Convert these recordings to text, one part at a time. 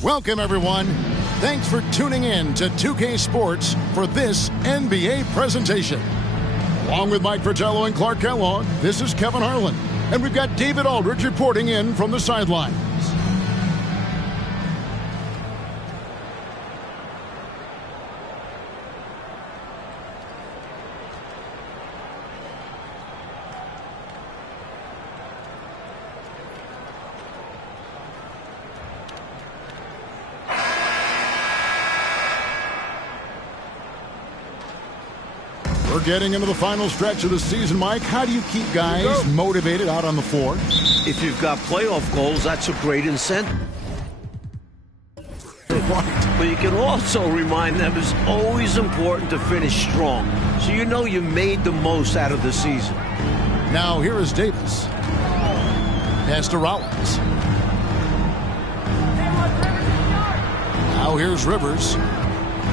Welcome, everyone. Thanks for tuning in to 2K Sports for this NBA presentation. Along with Mike Fratello and Clark Kellogg, this is Kevin Harlan. And we've got David Aldridge reporting in from the sidelines. We're getting into the final stretch of the season, Mike. How do you keep guys motivated out on the floor? If you've got playoff goals, that's a great incentive. But you can also remind them it's always important to finish strong, so you know you made the most out of the season. Now here is Davis. Pass to Rollins. Now here's Rivers.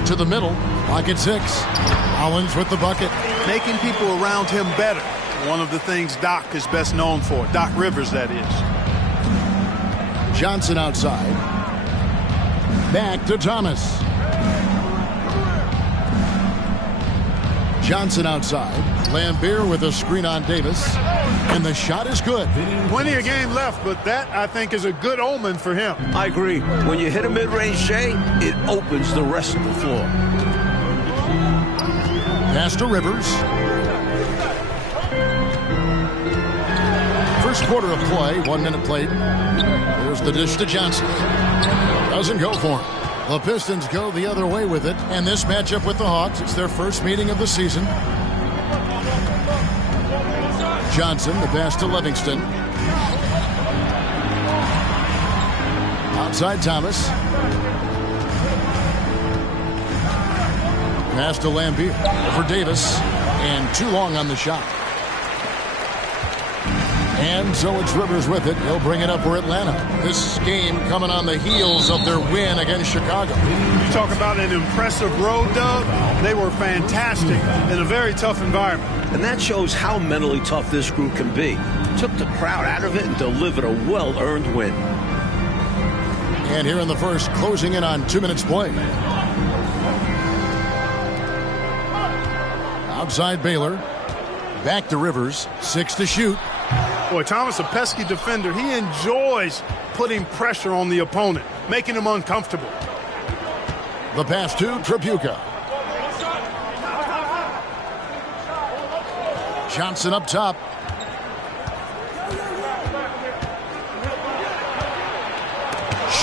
To the middle. Clock at 6. Rollins with the bucket. Making people around him better. One of the things Doc is best known for. Doc Rivers, that is. Johnson outside. Back to Thomas. Johnson outside. Lambeer with a screen on Davis. And the shot is good. Plenty of game left, but that, I think, is a good omen for him. I agree. When you hit a mid-range Shea, it opens the rest of the floor. Pass to Rivers. First quarter of play, 1 minute played. There's the dish to Johnson. Doesn't go for him. The Pistons go the other way with it. And this matchup with the Hawks, it's their first meeting of the season. Johnson, the pass to Livingston. Outside Thomas. Pass to Lambeer. Over Davis. And too long on the shot. And so it's Rivers with it. He'll bring it up for Atlanta. This game coming on the heels of their win against Chicago. You talk about an impressive road dub. They were fantastic in a very tough environment. And that shows how mentally tough this group can be. Took the crowd out of it and delivered a well-earned win. And here in the first, closing in on 2 minutes play. Outside Baylor. Back to Rivers. 6 to shoot. Boy, Thomas, a pesky defender. He enjoys putting pressure on the opponent, making him uncomfortable. The pass to Tripucka. Johnson up top.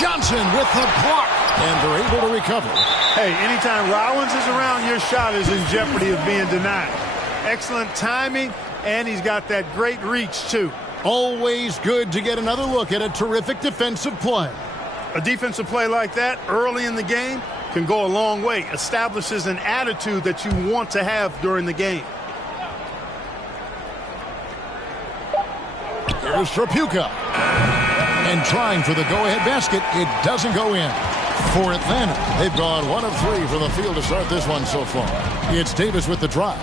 Johnson with the block. And they're able to recover. Hey, anytime Rollins is around, your shot is in jeopardy of being denied. Excellent timing, and he's got that great reach, too. Always good to get another look at a terrific defensive play. A defensive play like that early in the game can go a long way. Establishes an attitude that you want to have during the game. Here's Tripucka. And trying for the go-ahead basket. It doesn't go in. For Atlanta, they've gone 1 of 3 from the field to start this one so far. It's Davis with the drive.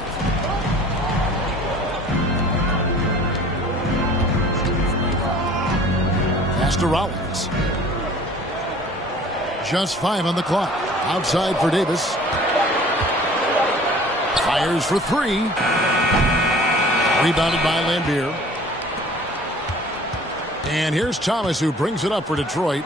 Pass to Rollins. Just 5 on the clock. Outside for Davis. Fires for 3. Rebounded by Lambeer. And here's Thomas, who brings it up for Detroit.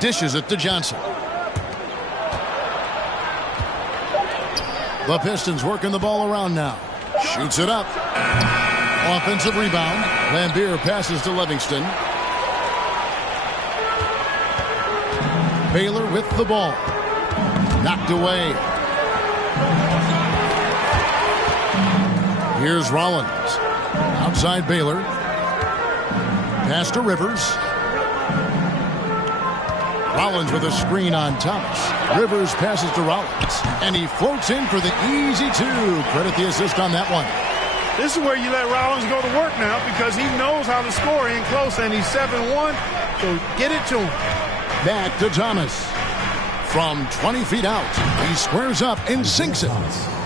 Dishes it to Johnson. The Pistons working the ball around now. Shoots it up. Offensive rebound. Lambeer passes to Livingston. Baylor with the ball. Knocked away. Here's Rollins. Outside Baylor. Pass to Rivers. Rollins with a screen on Thomas. Rivers passes to Rollins. And he floats in for the easy 2. Credit the assist on that one. This is where you let Rollins go to work now because he knows how to score in close, and he's 7-1, so get it to him. Back to Thomas. From 20 feet out, he squares up and sinks it.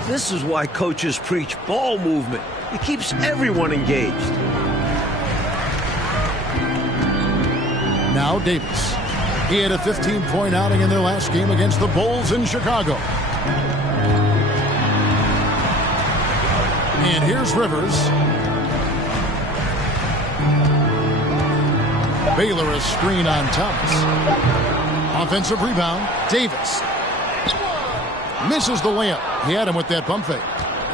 This is why coaches preach ball movement. It keeps everyone engaged. Now Davis. He had a 15-point outing in their last game against the Bulls in Chicago. And here's Rivers. Baylor a screen on Thomas. Offensive rebound. Davis. Misses the layup. He had him with that pump fake.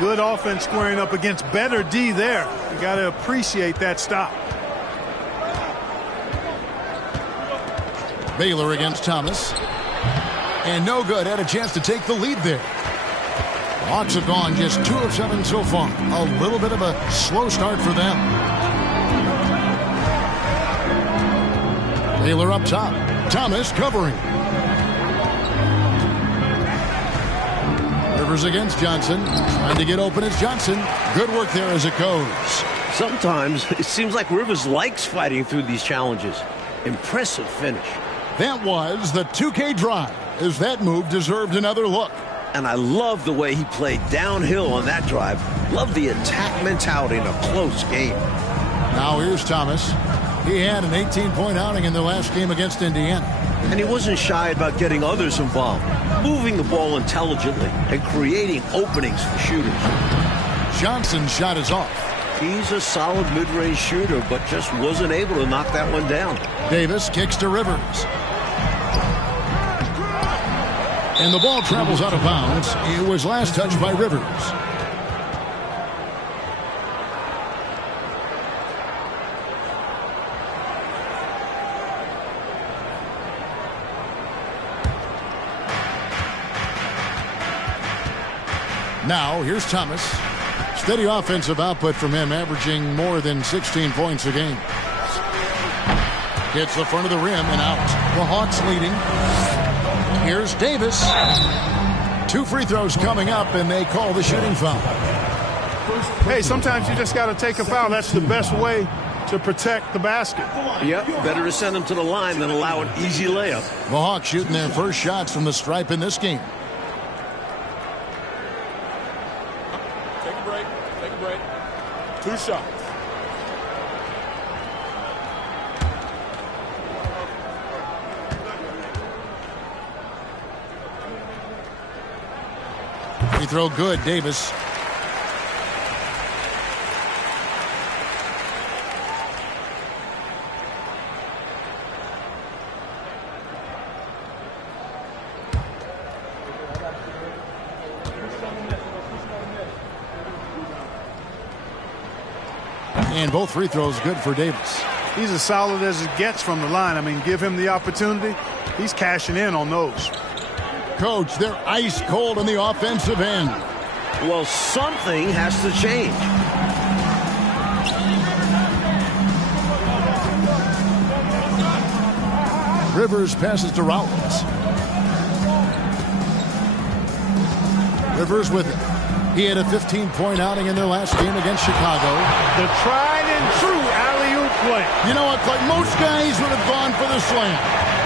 Good offense squaring up against better D there. You got to appreciate that stop. Baylor against Thomas. And no good. Had a chance to take the lead there. Hawks have gone just 2 of 7 so far. A little bit of a slow start for them. Baylor up top. Thomas covering. Rivers against Johnson. Trying to get open as Johnson. Good work there as it goes. Sometimes it seems like Rivers likes fighting through these challenges. Impressive finish. That was the 2K drive, as that move deserved another look. And I love the way he played downhill on that drive. Love the attack mentality in a close game. Now here's Thomas. He had an 18-point outing in their last game against Indiana. And he wasn't shy about getting others involved, moving the ball intelligently and creating openings for shooters. Johnson's shot is off. He's a solid mid-range shooter, but just wasn't able to knock that one down. Davis kicks to Rivers. And the ball travels out of bounds. It was last touched by Rivers. Now, here's Thomas. Steady offensive output from him, averaging more than 16 points a game. Hits the front of the rim and out. The Hawks leading. Here's Davis. 2 free throws coming up, and they call the shooting foul. Hey, sometimes you just got to take a foul. That's the best way to protect the basket. Yep, better to send them to the line than allow an easy layup. The Hawks shooting their first shots from the stripe in this game. Take a break. Take a break. 2 shots. Free throw good, Davis. And both free throws good for Davis. He's as solid as it gets from the line. I mean, give him the opportunity. He's cashing in on those. Coach, they're ice cold on the offensive end. Well, something has to change. Rivers passes to Rollins. Rivers with it. He had a 15-point outing in their last game against Chicago. The tried and true alley-oop play. You know what, Clark? Most guys would have gone for the slam,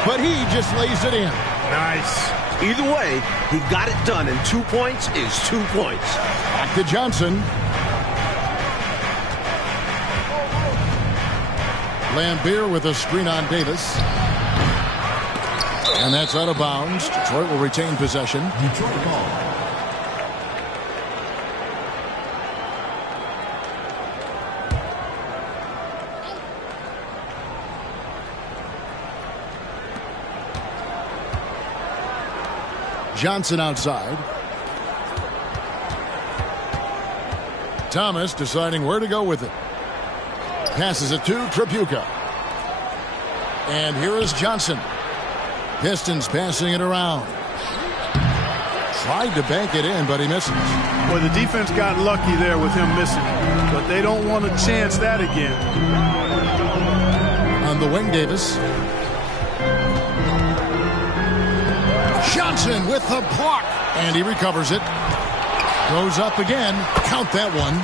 but he just lays it in. Nice. Either way, he got it done, and 2 points is 2 points. Back to Johnson. Lambeer with a screen on Davis. And that's out of bounds. Detroit will retain possession. Detroit ball. Johnson outside. Thomas deciding where to go with it. Passes it to Tripucka. And here is Johnson. Pistons passing it around. Tried to bank it in, but he misses. Well, the defense got lucky there with him missing it, but they don't want to chance that again. On the wing, Davis. Johnson with the block, and he recovers it. Goes up again. Count that one.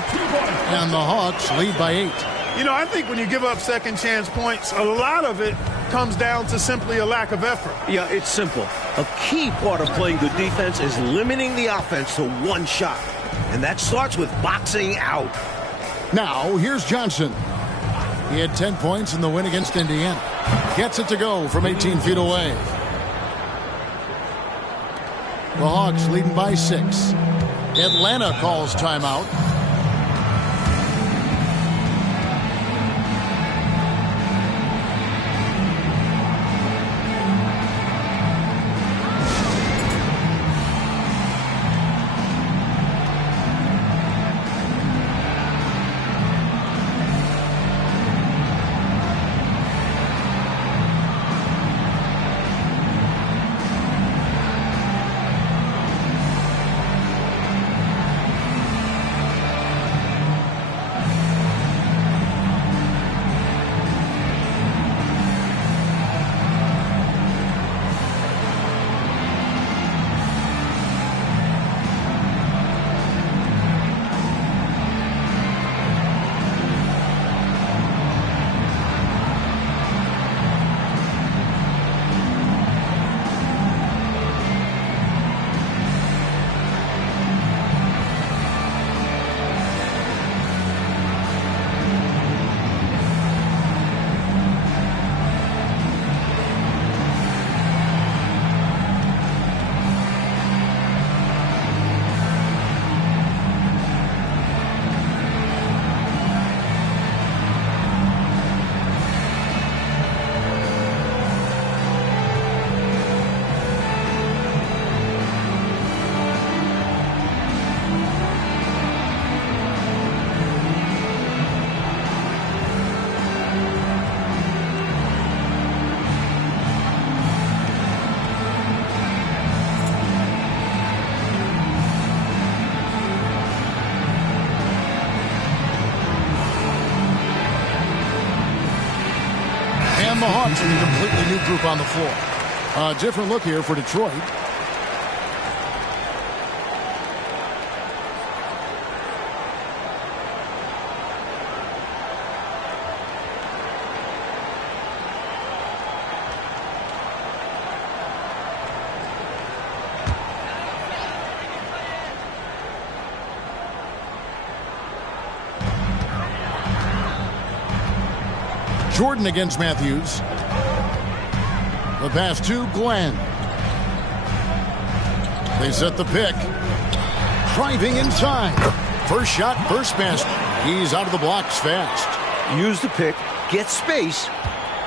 And the Hawks lead by 8. You know, I think when you give up second chance points, a lot of it comes down to simply a lack of effort. Yeah, it's simple. A key part of playing good defense is limiting the offense to one shot. And that starts with boxing out. Now, here's Johnson. He had 10 points in the win against Indiana. Gets it to go from 18 feet away. The Hawks leading by 6. Atlanta calls timeout. And the Hawks with a completely new group on the floor. A different look here for Detroit. Jordan against Matthews. The pass to Glenn. They set the pick. Driving inside. First shot, first basket. He's out of the blocks fast. Use the pick, get space.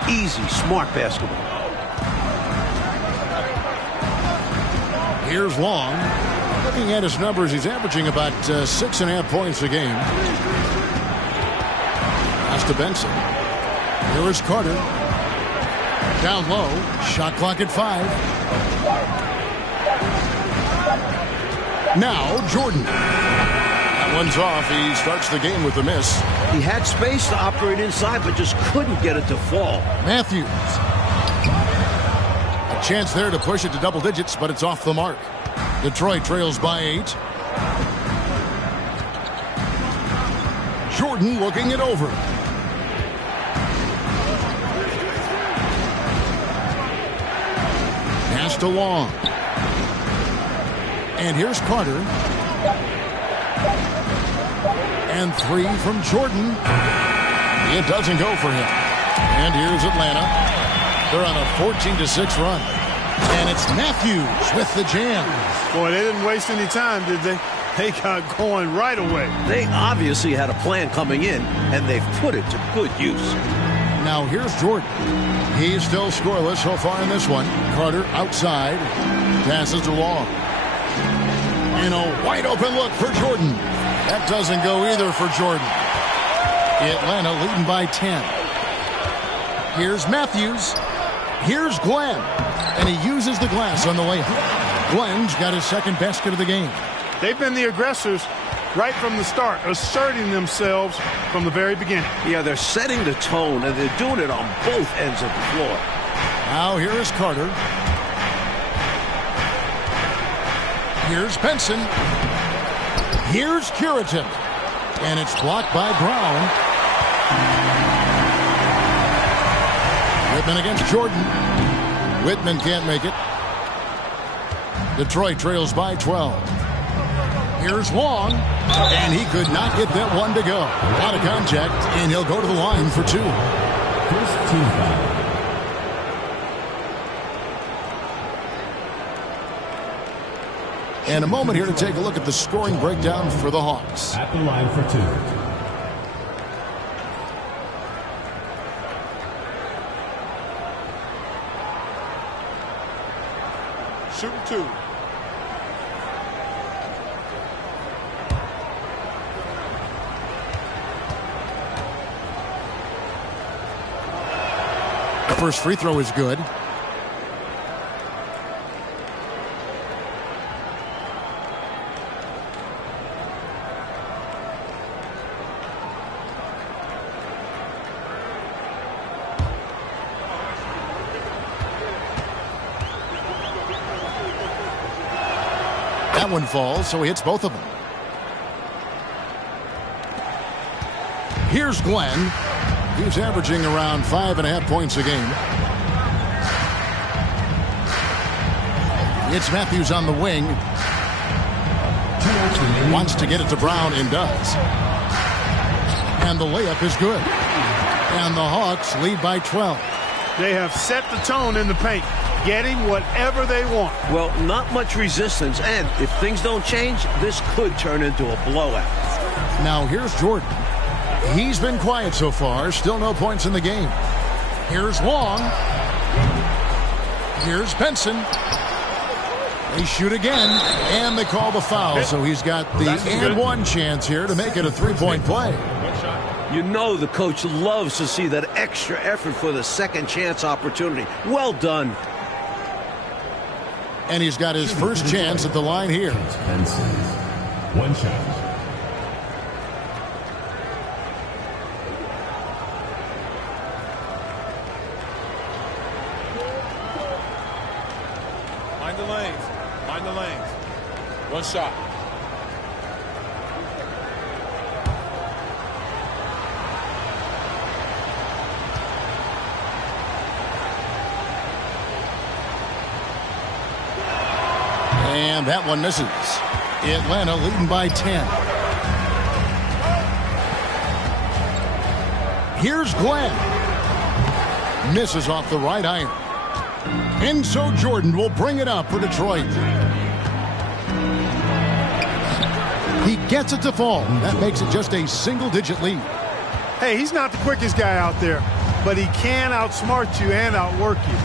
Easy, smart basketball. Here's Long. Looking at his numbers, he's averaging about 6.5 points a game. Pass to Benson. Here is Carter. Down low. Shot clock at 5. Now Jordan. That one's off. He starts the game with a miss. He had space to operate inside, but just couldn't get it to fall. Matthews. A chance there to push it to double digits, but it's off the mark. Detroit trails by 8. Jordan looking it over. Pass to Long. And here's Carter. And 3 from Jordan. It doesn't go for him. And here's Atlanta. They're on a 14-6 run. And it's Matthews with the jam. Boy, they didn't waste any time, did they? They got going right away. They obviously had a plan coming in, and they've put it to good use. Now here's Jordan. He's still scoreless so far in this one. Carter outside. Passes to Long. And a wide open look for Jordan. That doesn't go either for Jordan. Atlanta leading by 10. Here's Matthews. Here's Glenn. And he uses the glass on the way home. Glenn's got his second basket of the game. They've been the aggressors right from the start, asserting themselves from the very beginning. Yeah, they're setting the tone, and they're doing it on both ends of the floor. Now here is Carter. Here's Benson. Here's Curitin. And it's blocked by Brown. Whitman against Jordan. Whitman can't make it. Detroit trails by 12. Here's Long, and he could not get that one to go. Out of contact, and he'll go to the line for 2. First team foul. And a moment here to take a look at the scoring breakdown for the Hawks. At the line for 2. Shooting 2. The first free throw is good. That one falls, so he hits both of them. Here's Glenn. He's averaging around 5.5 points a game. It's Matthews on the wing. Wants to get it to Brown and does. And the layup is good. And the Hawks lead by 12. They have set the tone in the paint, getting whatever they want. Well, not much resistance, and if things don't change, this could turn into a blowout. Now here's Jordan. He's been quiet so far. Still no points in the game. Here's Long. Here's Benson. They shoot again, and they call the foul. So he's got the and one chance here to make it a three-point play. You know the coach loves to see that extra effort for the second chance opportunity. Well done. And he's got his first chance at the line here. Benson. One shot. Mind the lanes. Mind the lanes. One shot. And that one misses. Atlanta leading by 10. Here's Glenn. Misses off the right iron. And so Jordan will bring it up for Detroit. He gets it to fall. That makes it just a single-digit lead. Hey, he's not the quickest guy out there, but he can outsmart you and outwork you.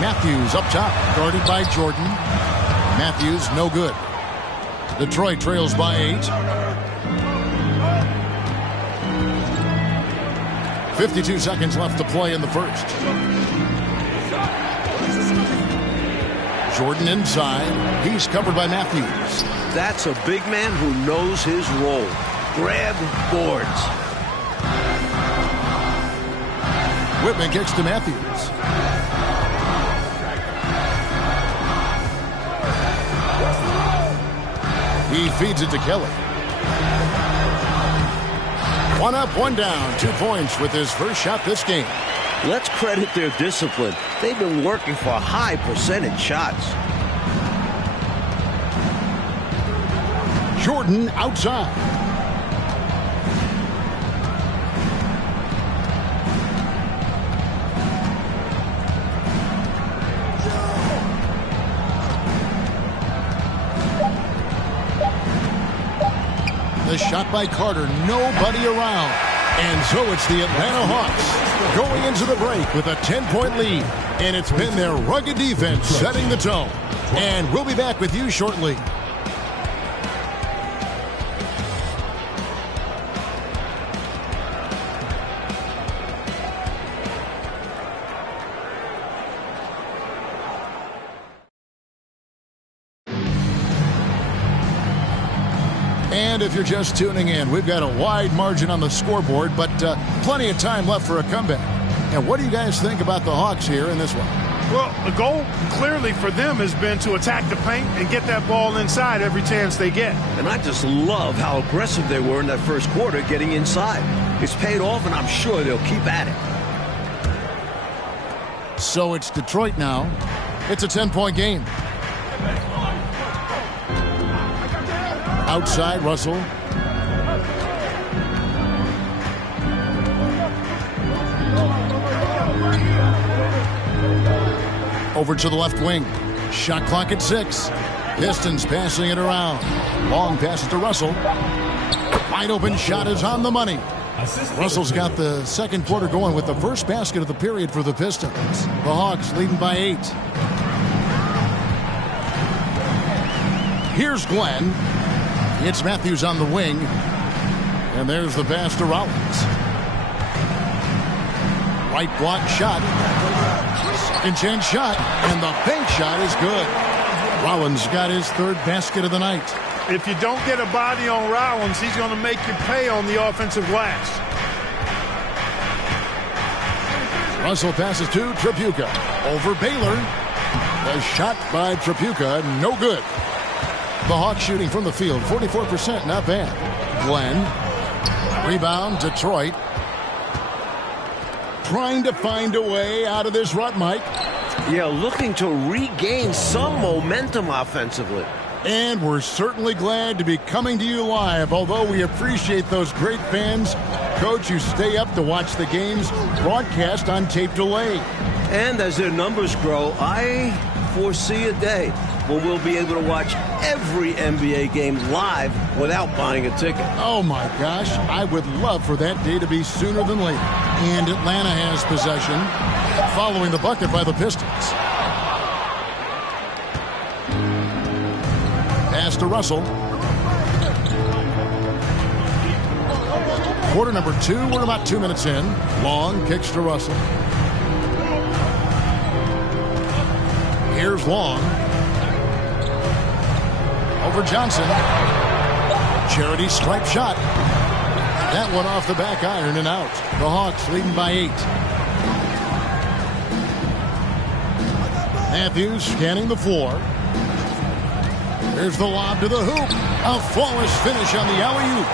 Matthews up top, guarded by Jordan. Matthews no good. Detroit trails by 8. 52 seconds left to play in the first. Jordan inside. He's covered by Matthews. That's a big man who knows his role. Grab boards. Whitman kicks to Matthews. He feeds it to Kelly. One up, one down. 2 points with his first shot this game. Let's credit their discipline. They've been working for high percentage shots. Jordan outside. The shot by Carter, nobody around. And so it's the Atlanta Hawks going into the break with a 10-point lead. And it's been their rugged defense setting the tone. And we'll be back with you shortly. And if you're just tuning in, we've got a wide margin on the scoreboard, but plenty of time left for a comeback. And what do you guys think about the Hawks here in this one? Well, the goal clearly for them has been to attack the paint and get that ball inside every chance they get. And I just love how aggressive they were in that first quarter getting inside. It's paid off, and I'm sure they'll keep at it. So it's Detroit now. It's a 10-point game. Outside, Russell. Over to the left wing. Shot clock at 6. Pistons passing it around. Long passes to Russell. Wide open shot is on the money. Russell's got the second quarter going with the first basket of the period for the Pistons. The Hawks leading by 8. Here's Glenn. It's Matthews on the wing. And there's the pass to Rollins. Right block shot. Second chance shot. And the bank shot is good. Rollins got his third basket of the night. If you don't get a body on Rollins, he's going to make you pay on the offensive glass. Russell passes to Tripucka. Over Baylor. A shot by Tripucka. No good. The Hawks shooting from the field. 44%. Not bad. Glenn. Rebound. Detroit. Trying to find a way out of this rut, Mike. Yeah, looking to regain some momentum offensively. And we're certainly glad to be coming to you live, although we appreciate those great fans, Coach, who stay up to watch the games broadcast on tape delay. And as their numbers grow, I foresee a day when we'll be able to watch every NBA game live without buying a ticket. Oh, my gosh. I would love for that day to be sooner than later. And Atlanta has possession, following the bucket by the Pistons. Pass to Russell. Quarter number 2. We're about 2 minutes in. Long kicks to Russell. Here's Long. Over Johnson. Charity stripe shot. That one off the back iron and out. The Hawks leading by 8. Matthews scanning the floor. Here's the lob to the hoop. A flawless finish on the alley-oop.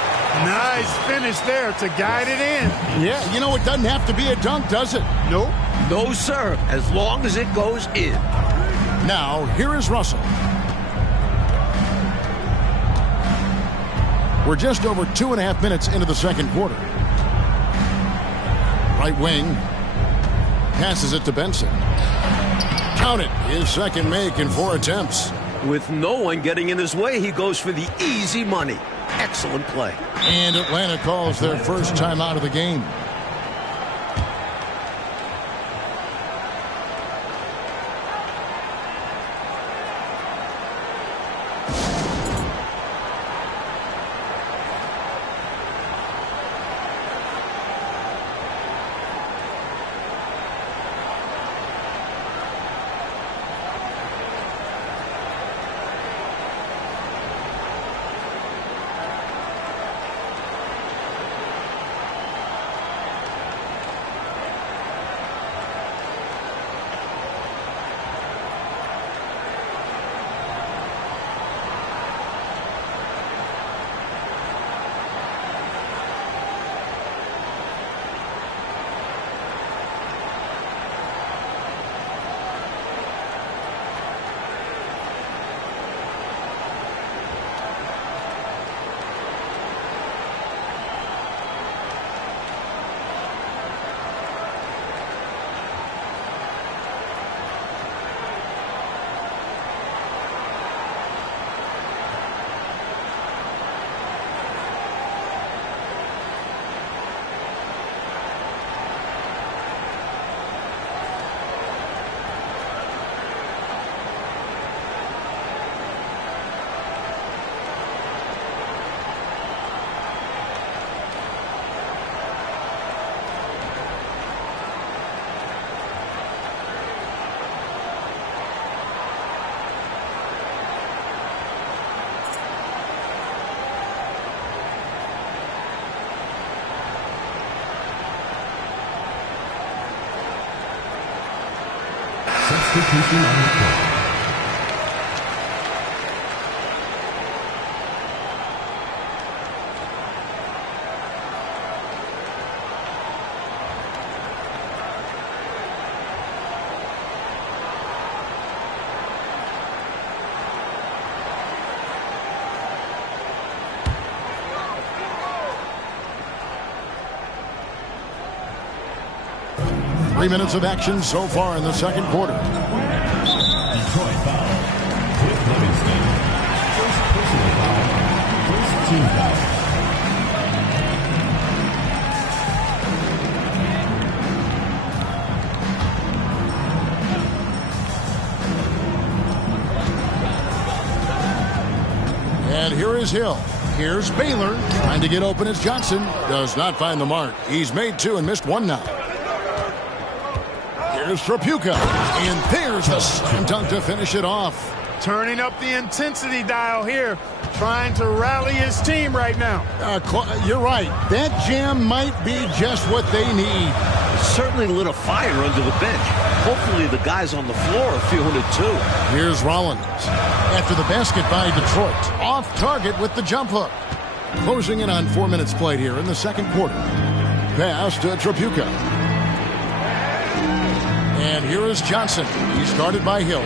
Nice finish there to guide it in. Yeah, you know, it doesn't have to be a dunk, does it? Nope. No, sir, as long as it goes in. Now, here is Russell. We're just over 2.5 minutes into the second quarter. Right wing. Passes it to Benson. Count it. His second make in 4 attempts. With no one getting in his way, he goes for the easy money. Excellent play. And Atlanta calls their first timeout of the game. Substitution on the court. 3 minutes of action so far in the second quarter. Detroit foul. Cliff Livingston. First personal foul. First team foul. And here is Hill. Here's Baylor trying to get open as Johnson does not find the mark. He's made 2 and missed 1 now. Here's Trapuka. And there's the slam dunk to finish it off. Turning up the intensity dial here. Trying to rally his team right now. You're right. That jam might be just what they need. Certainly lit a fire under the bench. Hopefully the guys on the floor are feeling it too. Here's Rollins. After the basket by Detroit. Off target with the jump hook. Closing in on 4 minutes played here in the second quarter. Pass to Trapuka. And here is Johnson. He's guarded by Hill.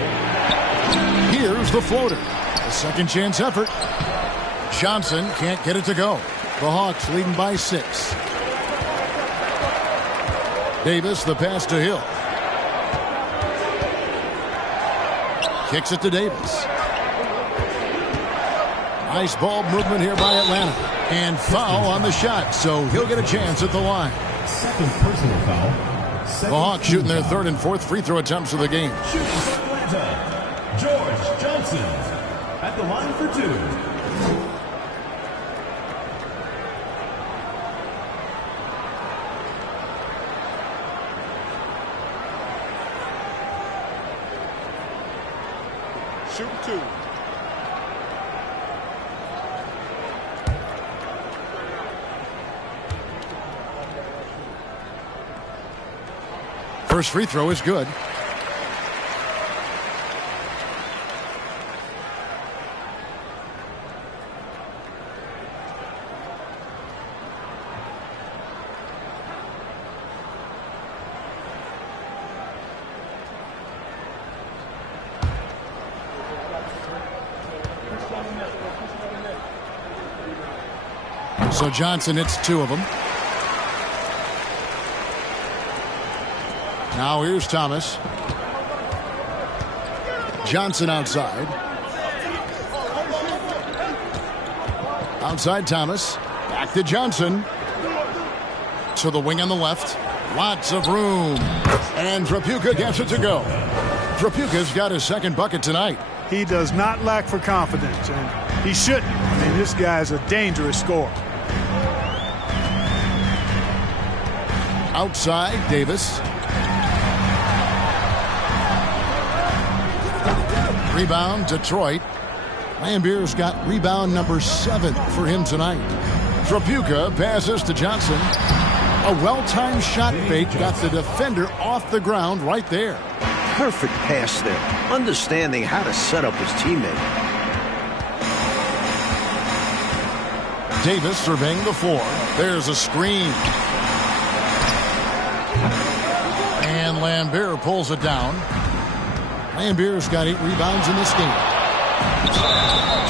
Here's the floater. A second chance effort. Johnson can't get it to go. The Hawks leading by 6. Davis, the pass to Hill. Kicks it to Davis. Nice ball movement here by Atlanta. And foul on the shot, so he'll get a chance at the line. Second personal foul. The Hawks shooting their third and fourth free throw attempts of the game. Shooting for Atlanta, George Johnson at the line for 2. Shooting 2. First free throw is good. So Johnson hits 2 of them. Now here's Thomas. Johnson outside. Outside Thomas. Back to Johnson. To the wing on the left. Lots of room. And Trapuka gets it to go. Trapuka's got his second bucket tonight. He does not lack for confidence, and he shouldn't. I mean, this guy's a dangerous scorer. Outside, Davis. Rebound, Detroit. Lambeer's got rebound number 7 for him tonight. Trapuka passes to Johnson. A well-timed shot fake got the defender off the ground right there. Perfect pass there. Understanding how to set up his teammate. Davis surveying the floor. There's a screen. And Lambeer pulls it down. Lambeer's got 8 rebounds in this game.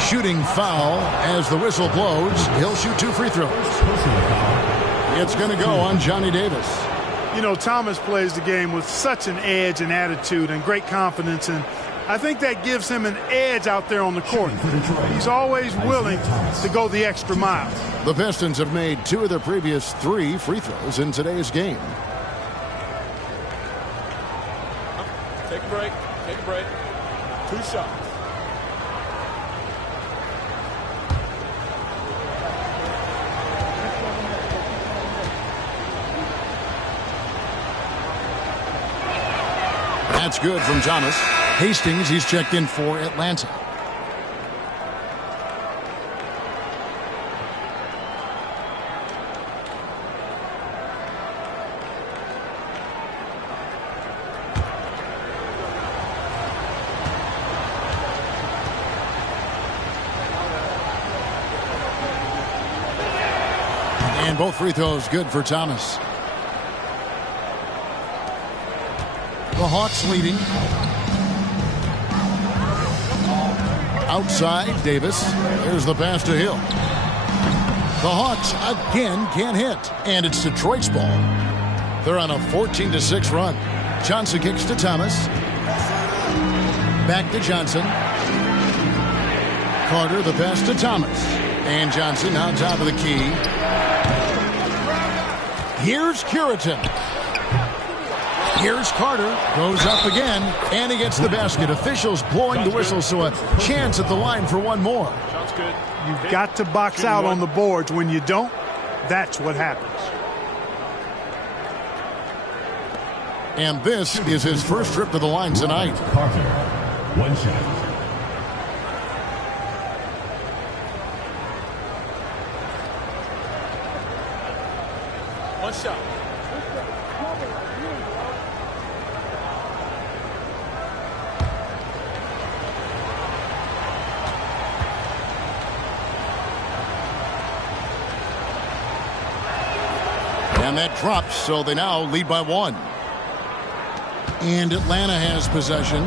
Shooting foul as the whistle blows. He'll shoot 2 free throws. It's going to go on Johnny Davis. You know, Thomas plays the game with such an edge and attitude and great confidence, and I think that gives him an edge out there on the court. He's always willing to go the extra mile. The Pistons have made 2 of their previous 3 free throws in today's game. Take a break. Take a break. 2 shots. That's good from Thomas. Hastings, he's checked in for Atlanta. And both free throws good for Thomas. The Hawks leading. Outside, Davis. There's the pass to Hill. The Hawks again can't hit. And it's Detroit's ball. They're on a 14-6 run. Johnson kicks to Thomas. Back to Johnson. Carter, the pass to Thomas. And Johnson now top of the key. Here's Curitin. Here's Carter. Goes up again. And he gets the basket. Officials blowing the whistle, so a chance at the line for one more. You've got to box out on the boards. When you don't, that's what happens. And this is his first trip to the line tonight. Carter, one shot. One shot. And that drops, so they now lead by 1. And Atlanta has possession.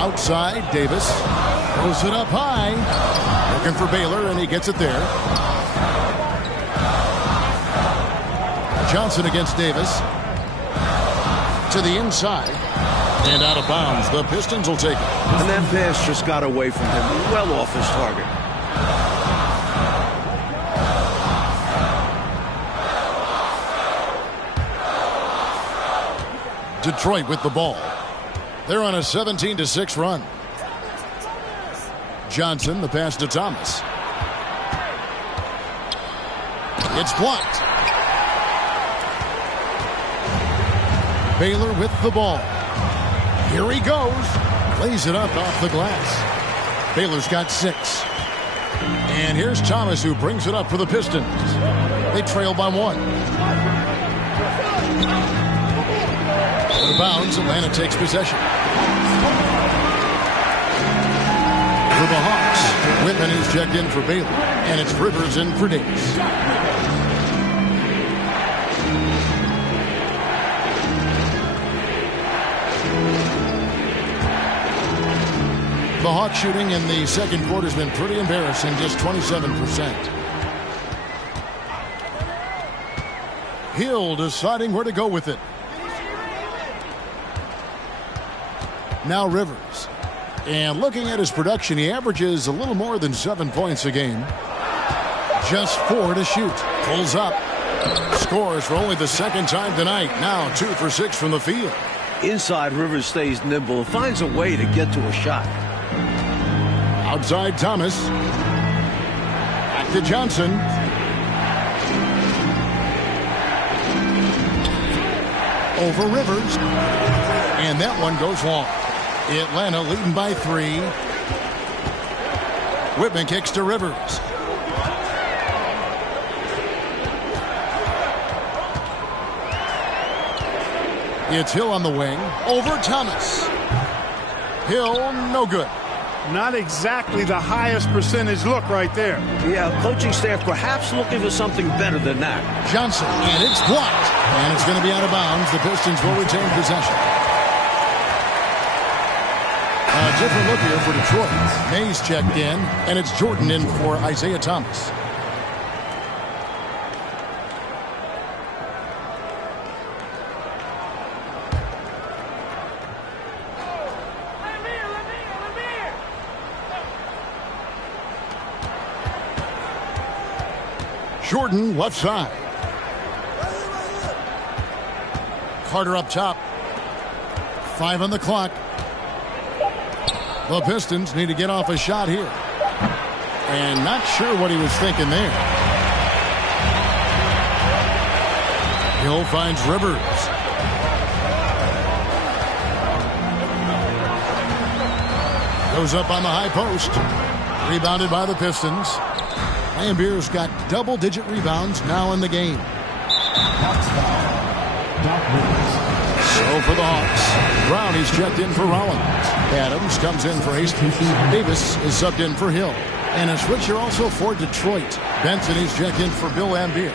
Outside, Davis throws it up high. Looking for Baylor, and he gets it there. Johnson against Davis. To the inside. And out of bounds. The Pistons will take it. And that pass just got away from him, well off his target. Detroit with the ball. They're on a 17-6 run. Johnson, the pass to Thomas. It's blocked. Baylor with the ball. Here he goes. Lays it up off the glass. Baylor's got 6. And here's Thomas, who brings it up for the Pistons. They trail by 1. Out of bounds, Atlanta takes possession. For the Hawks, Whitman is checked in for Baylor, and it's Rivers in for Davis. The Hawks shooting in the second quarter has been pretty embarrassing, just 27%. Hill deciding where to go with it. Now Rivers. And looking at his production, he averages a little more than 7 points a game. Just 4 to shoot. Pulls up. Scores for only the second time tonight. Now 2 for 6 from the field. Inside, Rivers stays nimble and finds a way to get to a shot. Outside, Thomas. Back to Johnson. Over Rivers. And that one goes long. Atlanta leading by 3. Whitman kicks to Rivers. It's Hill on the wing. Over Thomas. Hill, no good. Not exactly the highest percentage look right there. Yeah, coaching staff perhaps looking for something better than that. Johnson, and it's blocked. And it's going to be out of bounds. The Pistons will retain possession. A different look here for Detroit. Mays checked in, and it's Jordan in for Isaiah Thomas. Jordan left side. Carter up top. 5 on the clock. The Pistons need to get off a shot here. And not sure what he was thinking there. Hill finds Rivers. Goes up on the high post. Rebounded by the Pistons. Lambeer's got double-digit rebounds now in the game. So for the Hawks, Brown is checked in for Rollins. Adams comes in for Hastings. Davis is subbed in for Hill. And a switcher also for Detroit. Benson is checked in for Bill Lambeer.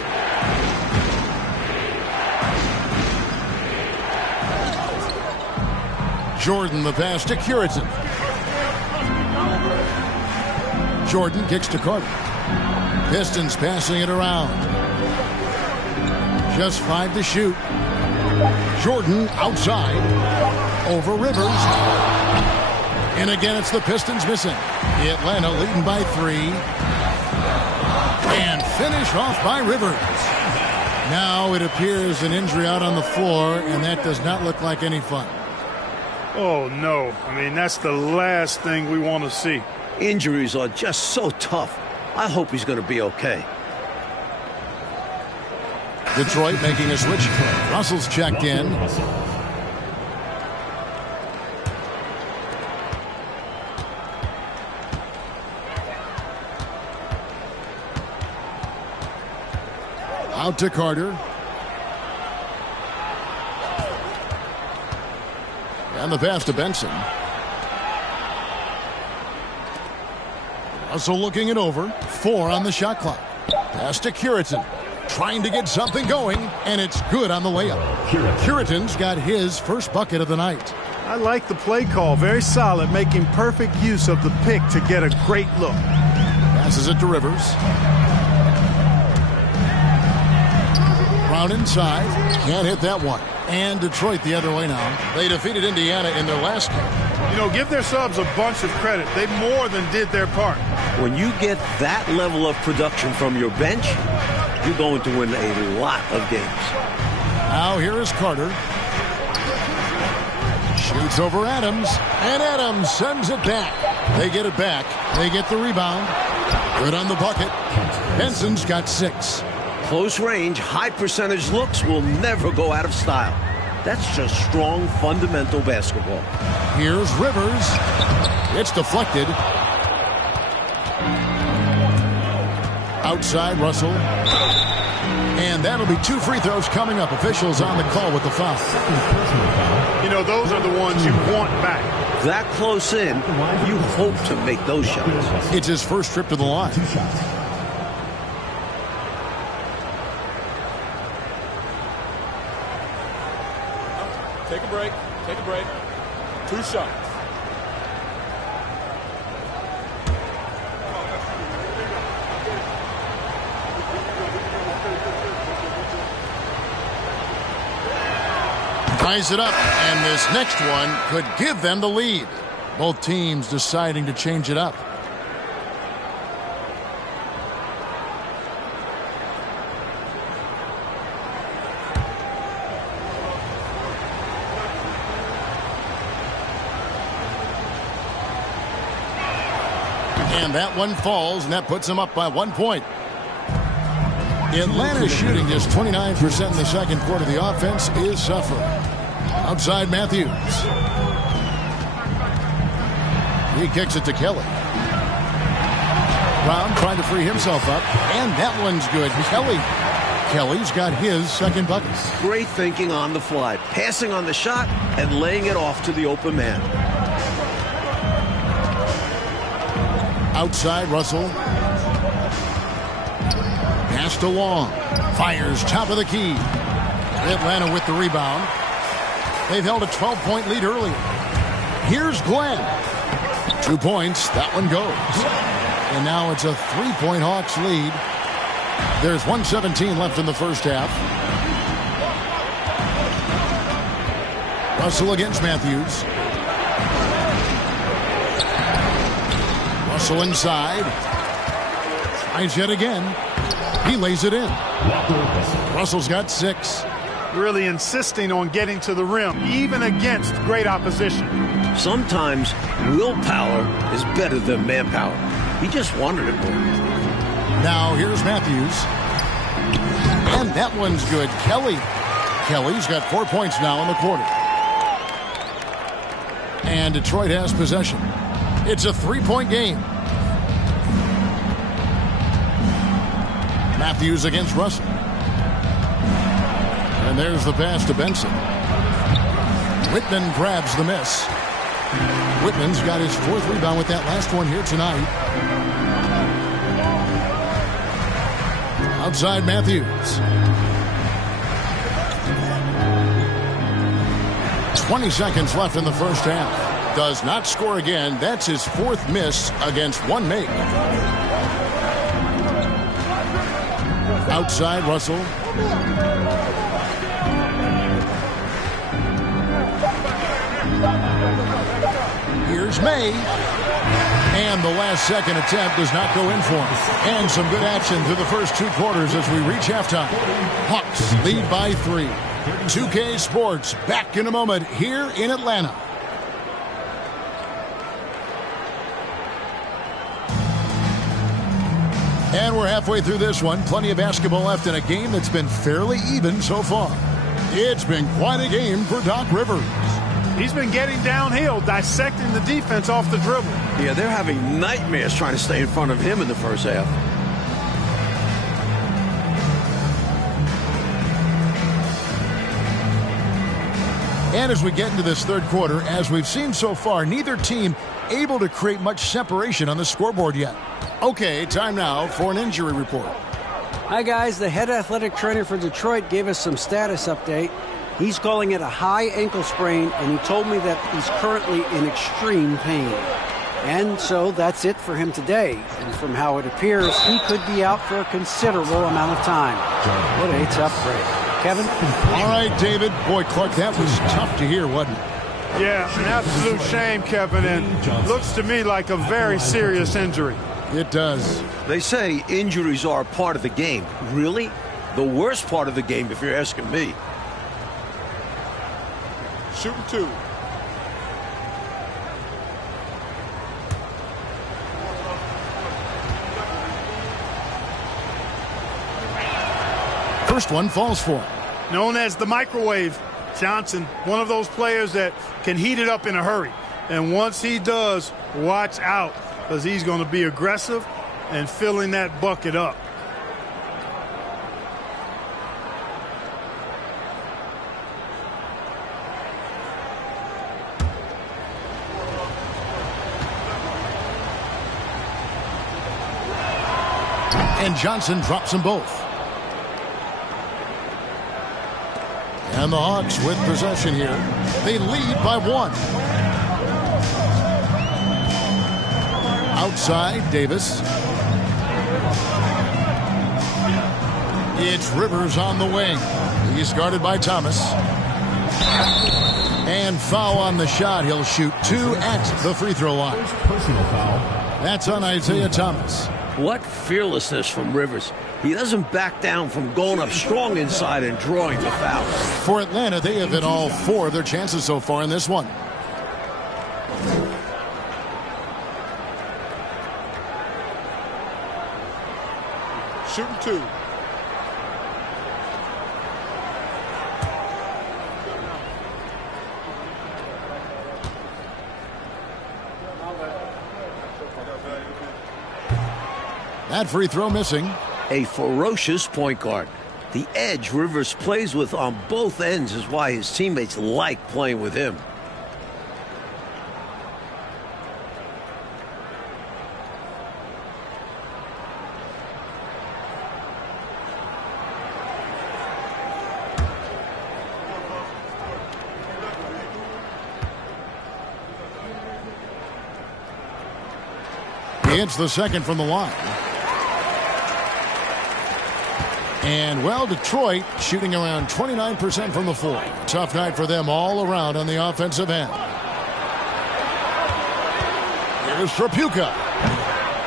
Jordan the pass to Curitin. Jordan kicks to Carter. Pistons passing it around. Just 5 to shoot. Jordan outside. Over Rivers. And again, it's the Pistons missing. Atlanta leading by 3. And finished off by Rivers. Now it appears an injury out on the floor, and that does not look like any fun. Oh, no. I mean, that's the last thing we want to see. Injuries are just so tough. I hope he's going to be okay. Detroit making a switch. Russell's checked in. Out to Carter. And the pass to Benson. Russell looking it over. 4 on the shot clock. Pass to Curitan. Trying to get something going, and it's good on the layup. Curitan's got his first bucket of the night. I like the play call. Very solid, making perfect use of the pick to get a great look. Passes it to Rivers. Brown inside. Can't hit that one. And Detroit the other way now. They defeated Indiana in their last game. You know, give their subs a bunch of credit. They more than did their part. When you get that level of production from your bench, you're going to win a lot of games. Now here is Carter. Shoots over Adams. And Adams sends it back. They get it back. They get the rebound. Good on the bucket. Benson's got 6. Close range, high percentage looks will never go out of style. That's just strong, fundamental basketball. Here's Rivers. It's deflected. Outside Russell. And that'll be 2 free throws coming up. Officials on the call with the foul. You know, those are the ones you want back. That close in, you hope to make those shots. It's his first trip to the line. Take a break. Take a break. 2 shots. Ties it up, and this next one could give them the lead. Both teams deciding to change it up. And that one falls, and that puts them up by 1 point. Atlanta's shooting just 29% in the second quarter. The offense is suffering. Outside Matthews. He kicks it to Kelly. Brown trying to free himself up, and that one's good. Kelly's got his second bucket. Great thinking on the fly, passing on the shot and laying it off to the open man. Outside Russell. Pass to Long. Fires top of the key. Atlanta with the rebound. They've held a 12-point lead earlier. Here's Glenn. 2 points. That one goes. And now it's a 3-point Hawks lead. There's 1:17 left in the first half. Russell against Matthews. Russell inside. Tries yet again. He lays it in. Russell's got 6. Really insisting on getting to the rim, even against great opposition. Sometimes willpower is better than manpower. He just wanted it more. Now here's Matthews. And that one's good. Kelly's got 4 points now in the quarter. And Detroit has possession. It's a 3-point game. Matthews against Russell. And there's the pass to Benson. Whitman grabs the miss. Whitman's got his 4th rebound with that last one here tonight. Outside Matthews. 20 seconds left in the first half. Does not score again. That's his 4th miss against 1 make. Outside Russell. Here's May. And the last second attempt does not go in for him. And some good action through the first 2 quarters as we reach halftime. Hawks lead by 3. 2K Sports back in a moment here in Atlanta. And we're halfway through this one. Plenty of basketball left in a game that's been fairly even so far. It's been quite a game for Doc Rivers. He's been getting downhill, dissecting the defense off the dribble. Yeah, they're having nightmares trying to stay in front of him in the first half. And as we get into this third quarter, as we've seen so far, neither team able to create much separation on the scoreboard yet. Okay, time now for an injury report. Hi, guys. The head athletic trainer for Detroit gave us some status update. He's calling it a high ankle sprain, and he told me that he's currently in extreme pain. And so that's it for him today. And from how it appears, he could be out for a considerable amount of time. What a tough break. Kevin? All right, David. Boy, Clark, that was tough to hear, wasn't it? Yeah, an absolute shame, Kevin, and looks to me like a very serious injury. It does. They say injuries are a part of the game. Really? The worst part of the game, if you're asking me. Shooting 2. First one falls for him. Known as the microwave, Johnson, one of those players that can heat it up in a hurry. And once he does, watch out, because he's going to be aggressive and filling that bucket up. And Johnson drops them both. And the Hawks with possession here. They lead by 1. Outside, Davis. It's Rivers on the wing. He's guarded by Thomas. And foul on the shot. He'll shoot 2 at the free throw line. Personal foul. That's on Isaiah Thomas. What fearlessness from Rivers. He doesn't back down from going up strong inside and drawing the foul. For Atlanta, they have hit all 4 of their chances so far in this one. Shooting 2. That free throw missing. A ferocious point guard. The edge Rivers plays with on both ends is why his teammates like playing with him. He hits the second from the line. And, well, Detroit shooting around 29% from the floor. Tough night for them all around on the offensive end. Here's Trapuka.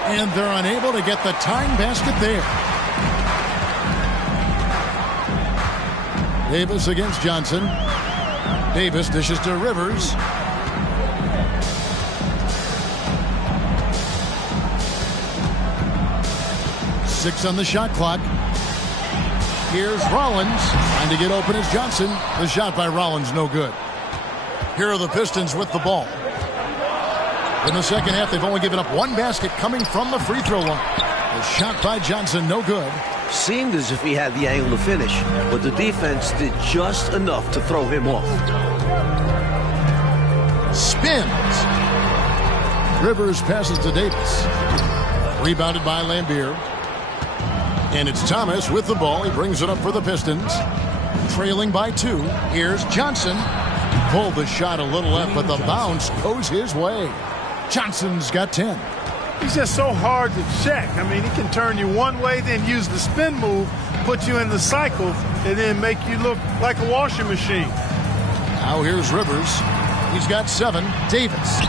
And they're unable to get the tying basket there. Davis against Johnson. Davis dishes to Rivers. Six on the shot clock. Here's Rollins. Trying to get open is Johnson. The shot by Rollins, no good. Here are the Pistons with the ball. In the second half, they've only given up 1 basket coming from the free throw line. The shot by Johnson, no good. Seemed as if he had the angle to finish, but the defense did just enough to throw him off. Spins. Rivers passes to Davis. Rebounded by Lambier. And it's Thomas with the ball. He brings it up for the Pistons. Trailing by 2. Here's Johnson. Pulled the shot a little left, but the bounce goes his way. Johnson's got 10. He's just so hard to check. I mean, he can turn you one way, then use the spin move, put you in the cycle, and then make you look like a washing machine. Now here's Rivers. He's got 7. Davis.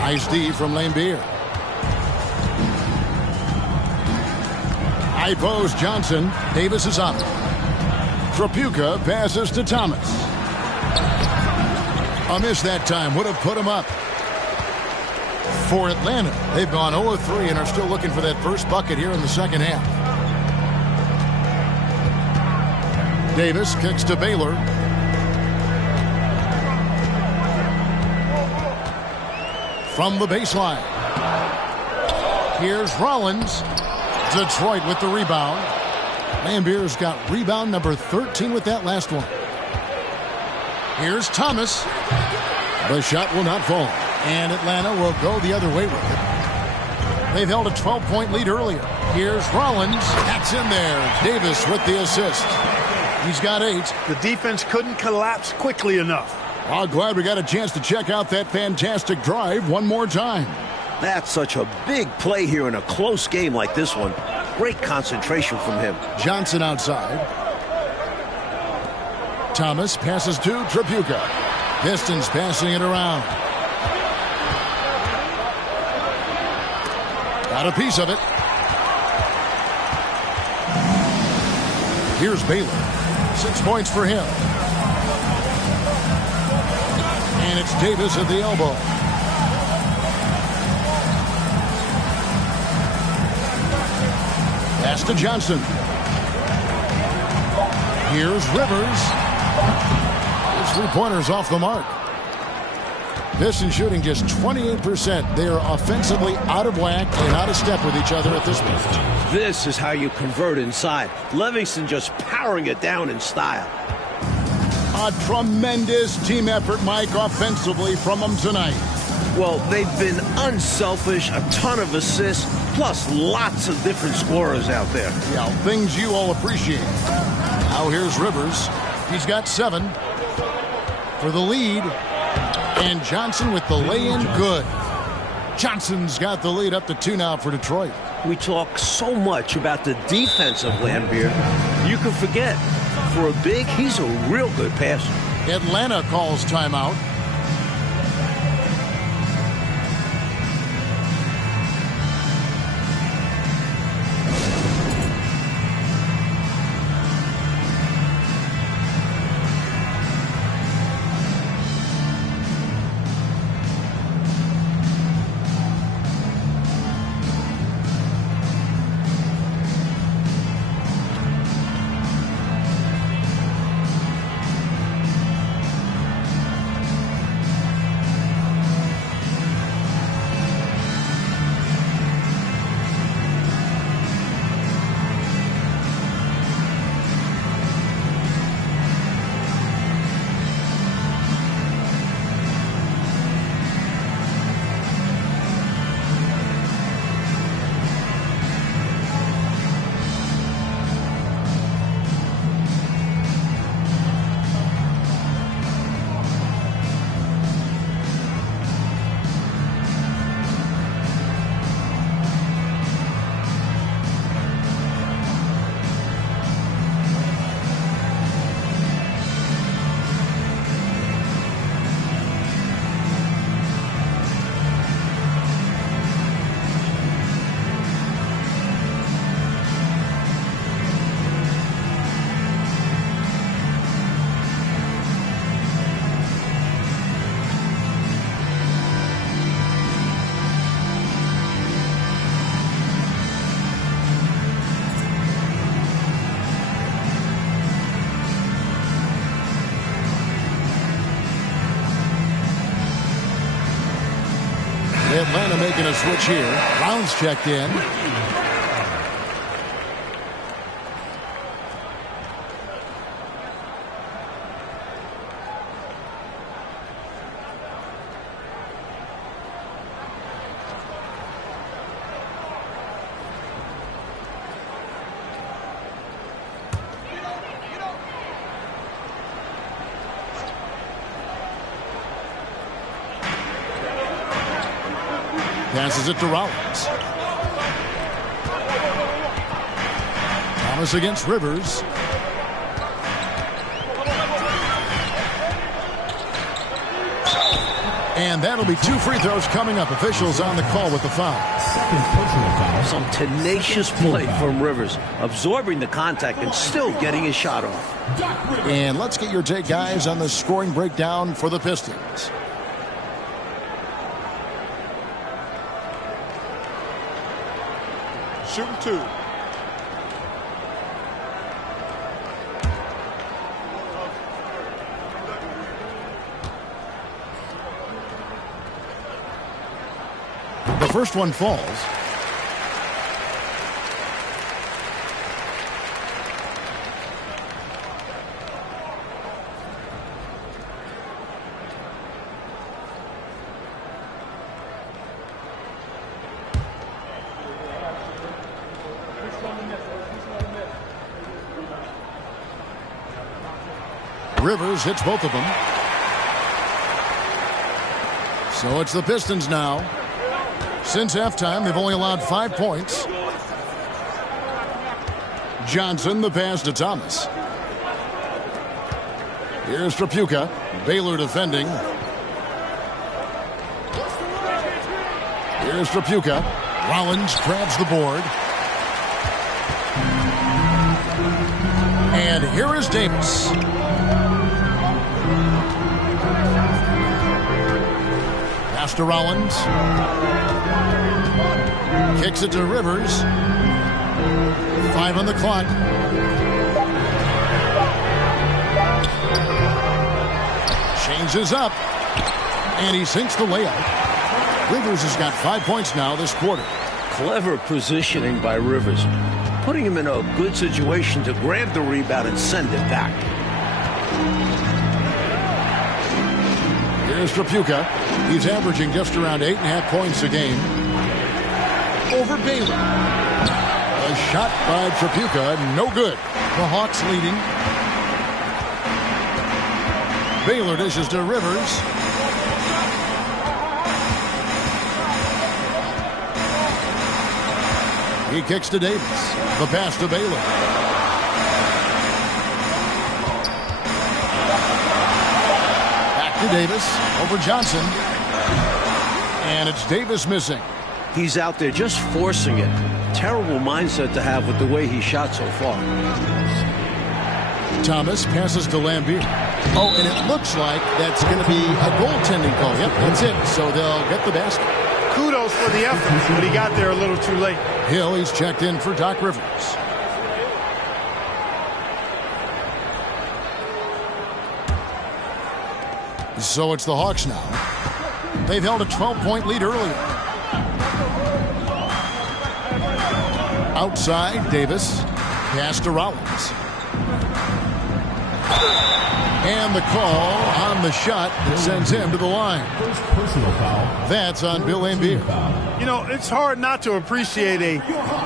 Nice D from Lambeer. High post Johnson. Davis is up. Tripucka passes to Thomas. A miss that time. Would have put him up. For Atlanta, they've gone 0-3 and are still looking for that first bucket here in the second half. Davis kicks to Baylor. From the baseline. Here's Rollins. Detroit with the rebound. Lambier's got rebound number 13 with that last one. Here's Thomas. The shot will not fall. And Atlanta will go the other way with it. They've held a 12-point lead earlier. Here's Rollins. That's in there. Davis with the assist. He's got 8. The defense couldn't collapse quickly enough. Oh, glad we got a chance to check out that fantastic drive one more time. That's such a big play here in a close game like this one. Great concentration from him. Johnson outside. Thomas passes to Tripucka. Pistons passing it around. Got a piece of it. Here's Baylor. 6 points for him. And it's Davis at the elbow. Pass to Johnson. Here's Rivers. His 3-pointers off the mark. Pistons shooting just 28%. They are offensively out of whack and out of step with each other at this point. This is how you convert inside. Livingston just powering it down in style. A tremendous team effort, Mike, offensively from them tonight. Well, they've been unselfish, a ton of assists, plus lots of different scorers out there. Yeah, things you all appreciate. Now here's Rivers. He's got 7 for the lead. And Johnson with the lay-in, good. Johnson's got the lead up to 2 now for Detroit. We talk so much about the defense of Lambeer. You can forget, for a big, he's a real good passer. Atlanta calls timeout. Atlanta making a switch here. Rounds checked in. Passes it to Rollins. Thomas against Rivers. And that'll be 2 free throws coming up. Officials on the call with the foul. Some tenacious play from Rivers, absorbing the contact and still getting his shot off. And let's get your take, guys, on the scoring breakdown for the Pistons. Shooting 2. The first one falls. Rivers hits both of them. So it's the Pistons now. Since halftime, they've only allowed 5 points. Johnson, the pass to Thomas. Here's Trapuka. Baylor defending. Here's Trapuka. Rollins grabs the board. And here is Davis. Pass to Rollins. Kicks it to Rivers. 5 on the clock. Changes up. And he sinks the layup. Rivers has got 5 points now this quarter. Clever positioning by Rivers, putting him in a good situation to grab the rebound and send it back. Here's Trapuka. He's averaging just around 8.5 points a game. Over Baylor. A shot by Trapuka, no good. The Hawks leading. Baylor dishes to Rivers. He kicks to Davis. The pass to Baylor. Back to Davis. Over Johnson. And it's Davis missing. He's out there just forcing it. Terrible mindset to have with the way he shot so far. Thomas passes to Lambeer. Oh, and it looks like that's going to be a goaltending call. Yep, that's it. So they'll get the basket. Kudos for the effort, but he got there a little too late. Hill, he's checked in for Doc Rivers. So it's the Hawks now. They've held a 12-point lead earlier. Outside, Davis. Pass to Rollins. And the call on the shot that sends him to the line. First personal foul. That's on Bill Lambeer. You know, it's hard not to appreciate a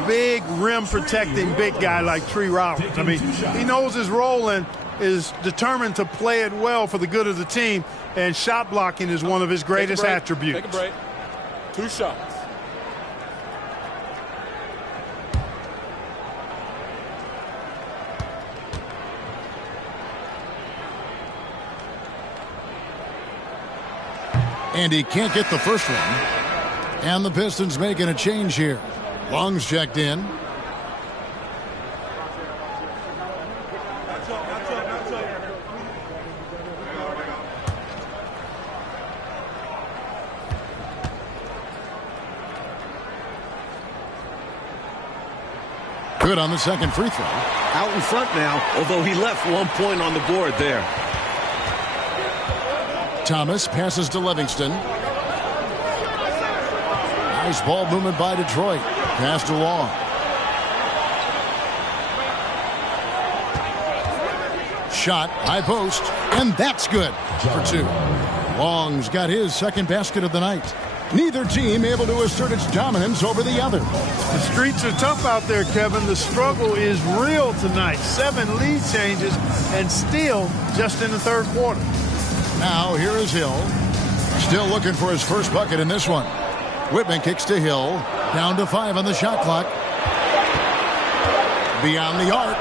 big rim-protecting big guy like Tree Rollins. I mean, he knows his role and is determined to play it well for the good of the team, and shot blocking is one of his greatest attributes. Take a break. 2 shots. And he can't get the first one. And the Pistons making a change here. Long's checked in. Good on the second free throw. Out in front now, although he left 1 point on the board there. Thomas passes to Livingston. Nice ball movement by Detroit. Pass to Long. Shot, high post, and that's good for 2. Long's got his second basket of the night. Neither team able to assert its dominance over the other. The streets are tough out there, Kevin. The struggle is real tonight. 7 lead changes and still just in the third quarter. Now here is Hill. Still looking for his first bucket in this one. Whitman kicks to Hill. Down to 5 on the shot clock. Beyond the arc.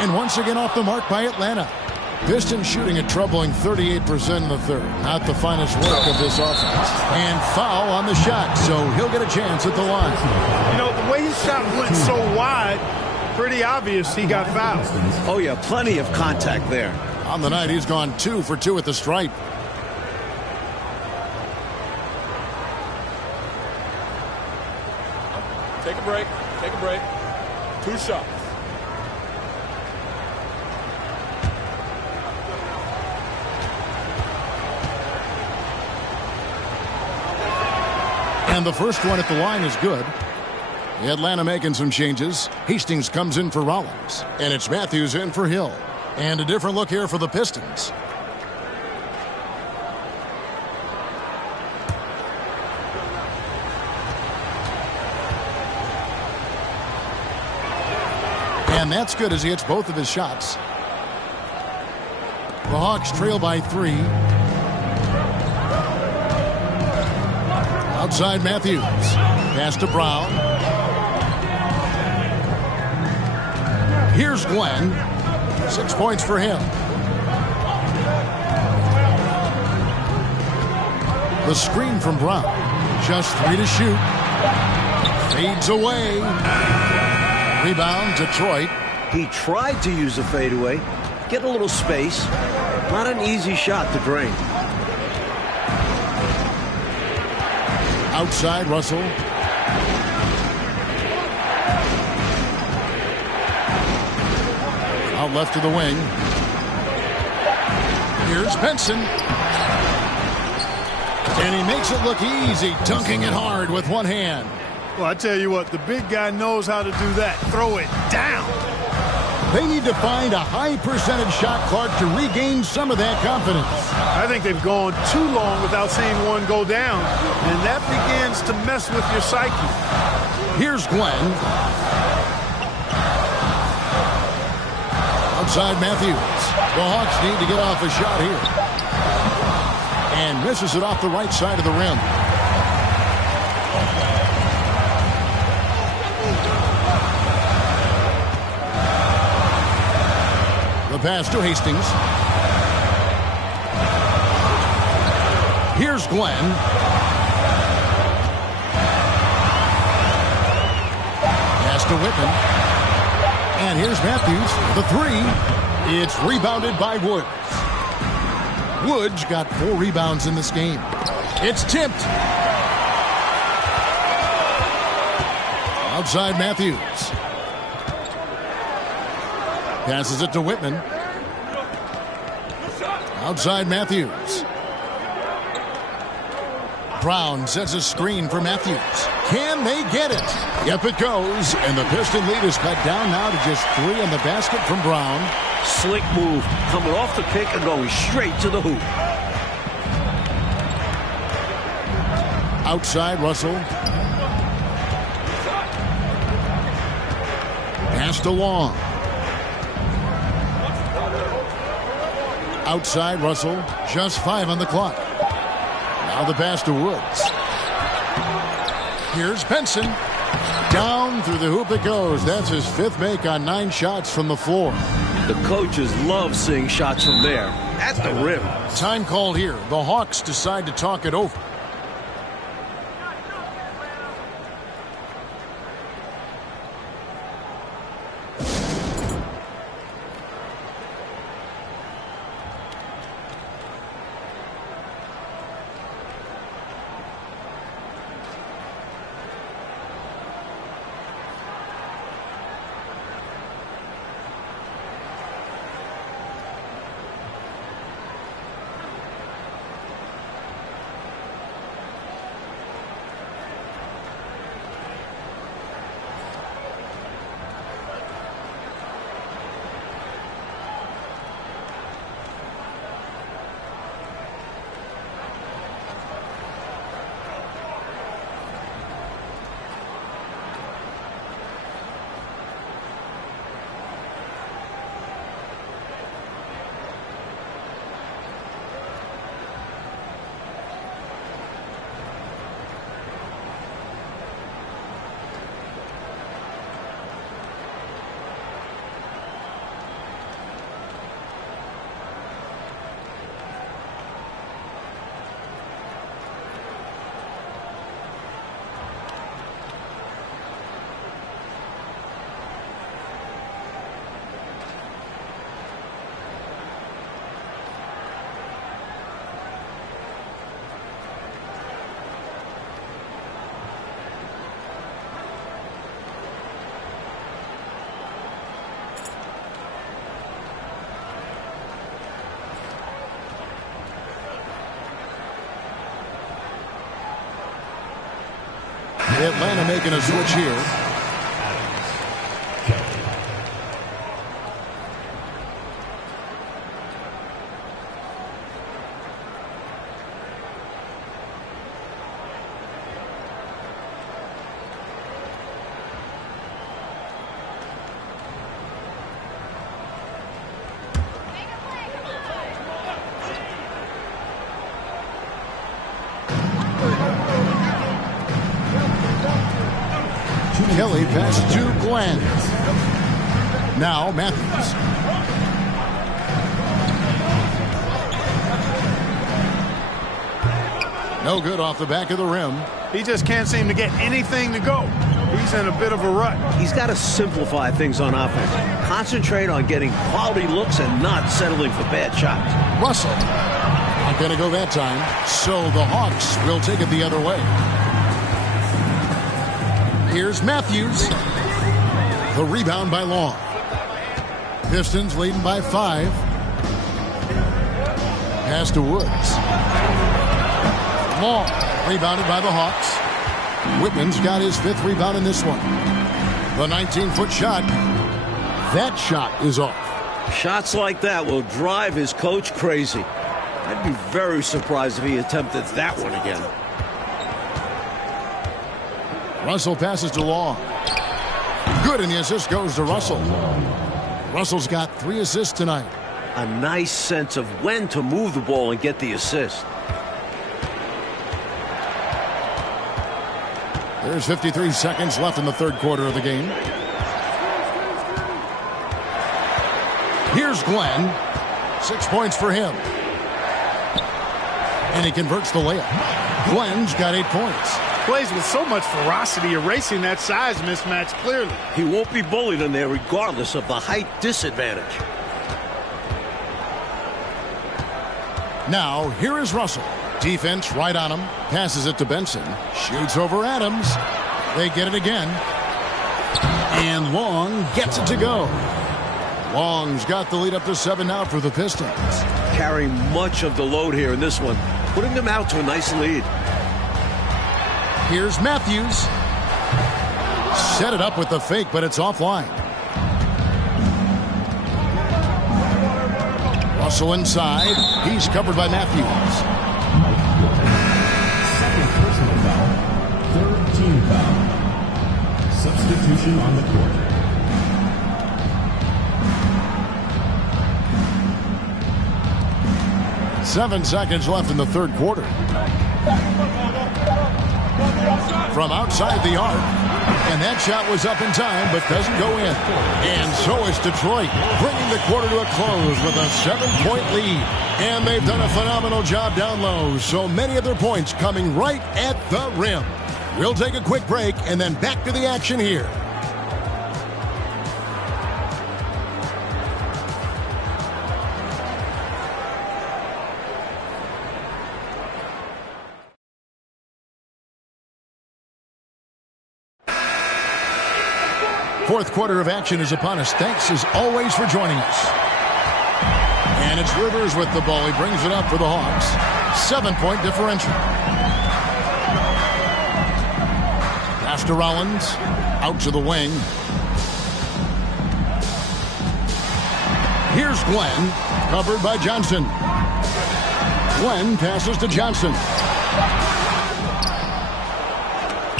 And once again off the mark by Atlanta. Pistons shooting a troubling 38% in the third. Not the finest work of this offense. And foul on the shot, so he'll get a chance at the line. You know, the way his shot went so wide, pretty obvious he got fouled. Oh, yeah, plenty of contact there. On the night, he's gone 2 for 2 at the stripe. Take a break. Take a break. 2 shots. And the first one at the line is good. Atlanta making some changes. Hastings comes in for Rollins. And it's Matthews in for Hill. And a different look here for the Pistons. And that's good as he hits both of his shots. The Hawks trail by 3. Outside Matthews. Pass to Brown. Here's Glenn. 6 points for him. The screen from Brown. Just 3 to shoot. Fades away. Rebound, Detroit. He tried to use a fadeaway. Get a little space. Not an easy shot to drain. Outside Russell. Out left to the wing. Here's Benson. And he makes it look easy, dunking it hard with one hand. Well, I tell you what, the big guy knows how to do that. Throw it down. They need to find a high percentage shot, Clark, to regain some of that confidence. I think they've gone too long without seeing one go down, and that begins to mess with your psyche. Here's Glenn. Outside Matthews. The Hawks need to get off a shot here. And misses it off the right side of the rim. The pass to Hastings. Here's Glenn. Pass to Whitman. And here's Matthews. The 3. It's rebounded by Woods. Woods got 4 rebounds in this game. It's tipped. Outside Matthews. Passes it to Whitman. Outside Matthews. Brown sets a screen for Matthews. Can they get it? Yep, it goes. And the Piston lead is cut down now to just 3 on the basket from Brown. Slick move. Coming off the pick and going straight to the hoop. Outside Russell. Pass to Long. Outside Russell. Just 5 on the clock. Now the pass to Woods. Here's Benson. Down through the hoop it goes. That's his 5th make on 9 shots from the floor. The coaches love seeing shots from there. At the rim. Time called here. The Hawks decide to talk it over. Atlanta making a switch here. Kelly passes to Glenn. Now Matthews. No good off the back of the rim. He just can't seem to get anything to go. He's in a bit of a rut. He's got to simplify things on offense. Concentrate on getting quality looks and not settling for bad shots. Russell. Not going to go that time. So the Hawks will take it the other way. Here's Matthews. The rebound by Long. Pistons leading by 5. Pass to Woods. Long rebounded by the Hawks. Whitman's got his 5th rebound in this one. The 19-foot shot. That shot is off. Shots like that will drive his coach crazy. I'd be very surprised if he attempted that one again. Russell passes to Long. Good, and the assist goes to Russell. Russell's got 3 assists tonight. A nice sense of when to move the ball and get the assist. There's 53 seconds left in the 3rd quarter of the game. Here's Glenn. 6 points for him. And he converts the layup. Glenn's got 8 points. Plays with so much ferocity, erasing that size mismatch clearly. He won't be bullied in there regardless of the height disadvantage. Now, here is Russell. Defense right on him. Passes it to Benson. Shoots over Adams. They get it again. And Long gets it to go. Long's got the lead up to 7 now for the Pistons. Carrying much of the load here in this one. Putting them out to a nice lead. Here's Matthews. Set it up with the fake, but it's offline. Russell inside. He's covered by Matthews. Second personal foul. 3rd team foul. Substitution on the court. Seven seconds left in the 3rd quarter. From outside the arc. And that shot was up in time, but doesn't go in. And so is Detroit, bringing the quarter to a close with a 7-point lead. And they've done a phenomenal job down low. So many of their points coming right at the rim. We'll take a quick break and then back to the action here. Fourth quarter of action is upon us. Thanks as always for joining us. And it's Rivers with the ball. He brings it up for the Hawks. 7-point differential. Pass to Rollins. Out to the wing. Here's Glenn. Covered by Johnson. Glenn passes to Johnson.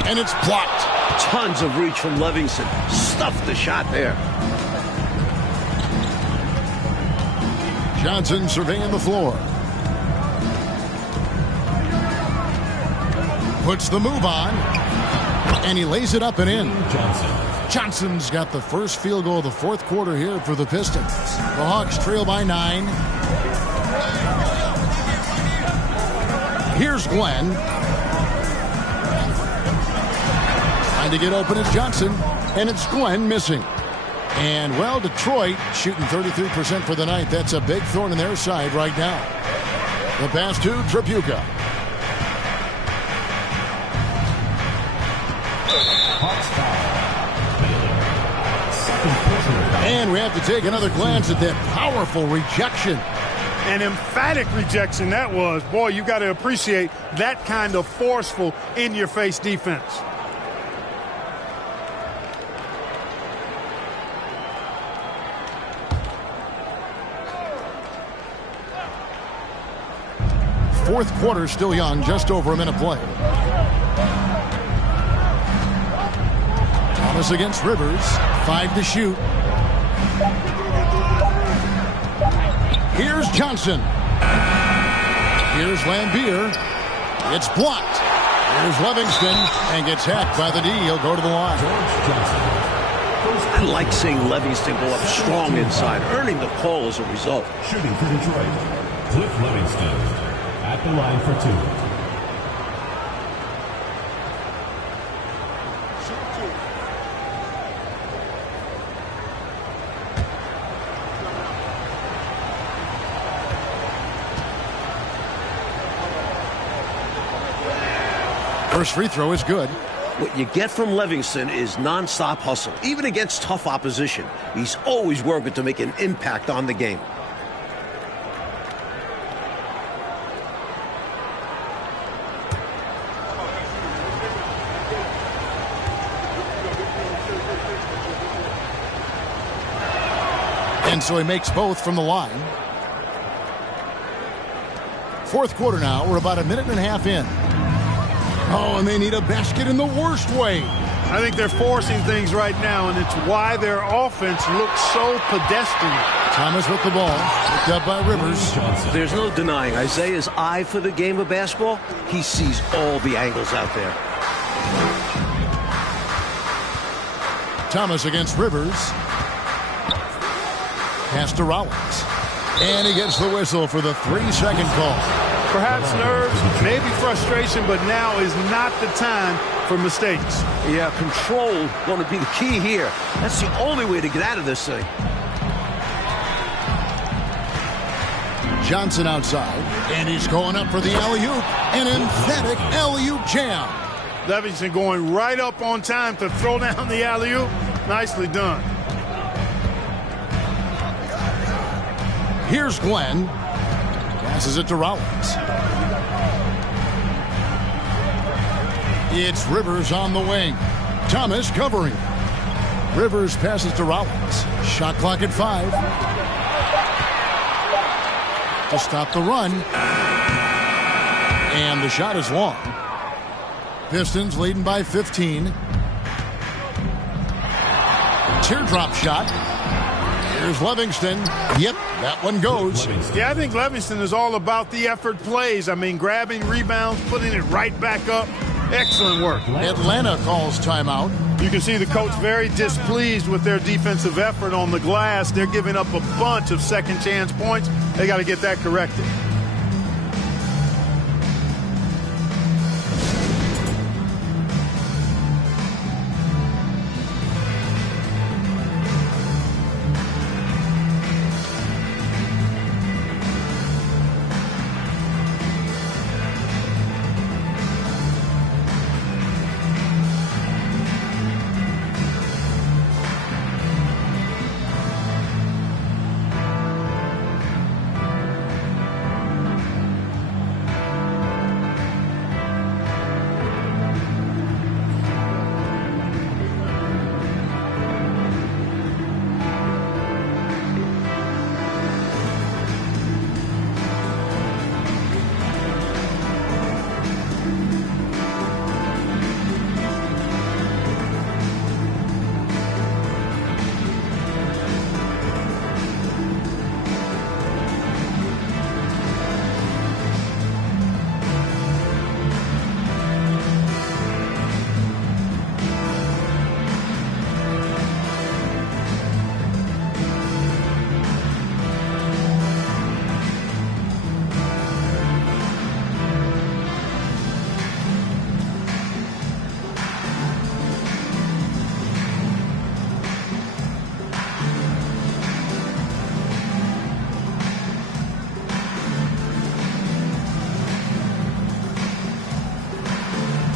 And it's blocked. Tons of reach from Livingston. Stuffed the shot there. Johnson surveying the floor. Puts the move on. And he lays it up and in. Johnson's got the first field goal of the 4th quarter here for the Pistons. The Hawks trail by 9. Here's Glenn. Trying to get open is Johnson. And it's Glenn missing. And, well, Detroit shooting 33% for the night. That's a big thorn in their side right now. The pass to Tripucka. And we have to take another glance at that powerful rejection. An emphatic rejection that was. Boy, you got to appreciate that kind of forceful, in-your-face defense. fourth quarter still young, just over a minute play. Thomas against Rivers. 5 to shoot. Here's Johnson. Here's Lambier. It's blocked. Here's Livingston and gets hacked by the D. He'll go to the line. I like seeing Livingston go up strong inside, earning the call as a result. Shooting for Detroit, Cliff Livingston at the line for 2. First free throw is good. What you get from Livingston is nonstop hustle, even against tough opposition. He's always working to make an impact on the game. And so he makes both from the line. Fourth quarter now. We're about a minute and a half in. Oh, and they need a basket in the worst way. I think they're forcing things right now, and it's why their offense looks so pedestrian. Thomas with the ball. Picked up by Rivers. There's no denying Isaiah's eye for the game of basketball. He sees all the angles out there. Thomas against Rivers. Pass to Rollins. And he gets the whistle for the 3-second call. Perhaps nerves, maybe frustration, but now is not the time for mistakes. Yeah, control going to be the key here. That's the only way to get out of this thing. Johnson outside, and he's going up for the alley-oop. An emphatic alley-oop jam. Livingston going right up on time to throw down the alley-oop. Nicely done. Here's Glenn. Passes it to Rollins. It's Rivers on the wing. Thomas covering. Rivers passes to Rollins. Shot clock at 5. To stop the run. And the shot is long. Pistons leading by 15. Teardrop shot. Here's Livingston. Yep, that one goes. Yeah, I think Livingston is all about the effort plays. I mean, grabbing rebounds, putting it right back up. Excellent work. Atlanta calls timeout. You can see the coach very displeased with their defensive effort on the glass. They're giving up a bunch of second chance points. They got to get that corrected.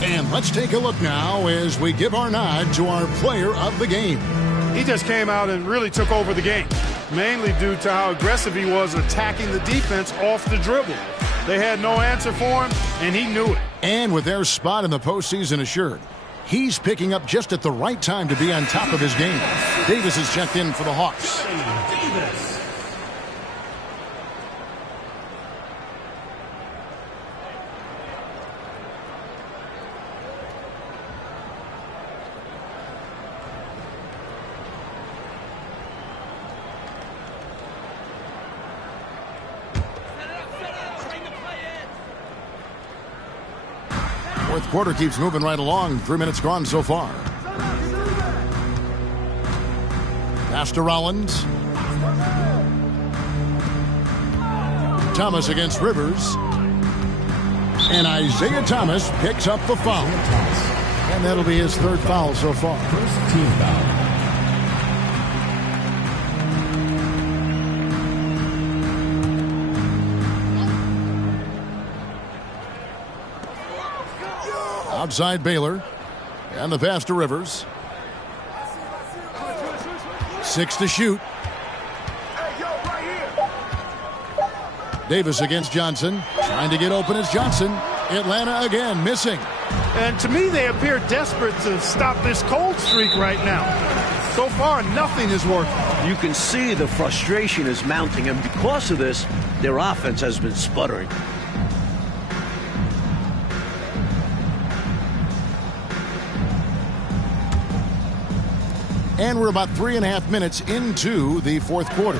And let's take a look now as we give our nod to our player of the game. He just came out and really took over the game, mainly due to how aggressive he was attacking the defense off the dribble. They had no answer for him, and he knew it. And with their spot in the postseason assured, he's picking up just at the right time to be on top of his game. Davis is checked in for the Hawks. Fourth quarter keeps moving right along. 3 minutes gone so far. Pass to Rollins. Thomas against Rivers. And Isaiah Thomas picks up the foul. And that'll be his third foul so far. First team foul. Outside Baylor. And the pass to Rivers. 6 to shoot. Davis against Johnson. Trying to get open is Johnson. Atlanta again missing. And to me, they appear desperate to stop this cold streak right now. So far, nothing is working. You can see the frustration is mounting, and because of this, their offense has been sputtering. And we're about 3.5 minutes into the fourth quarter.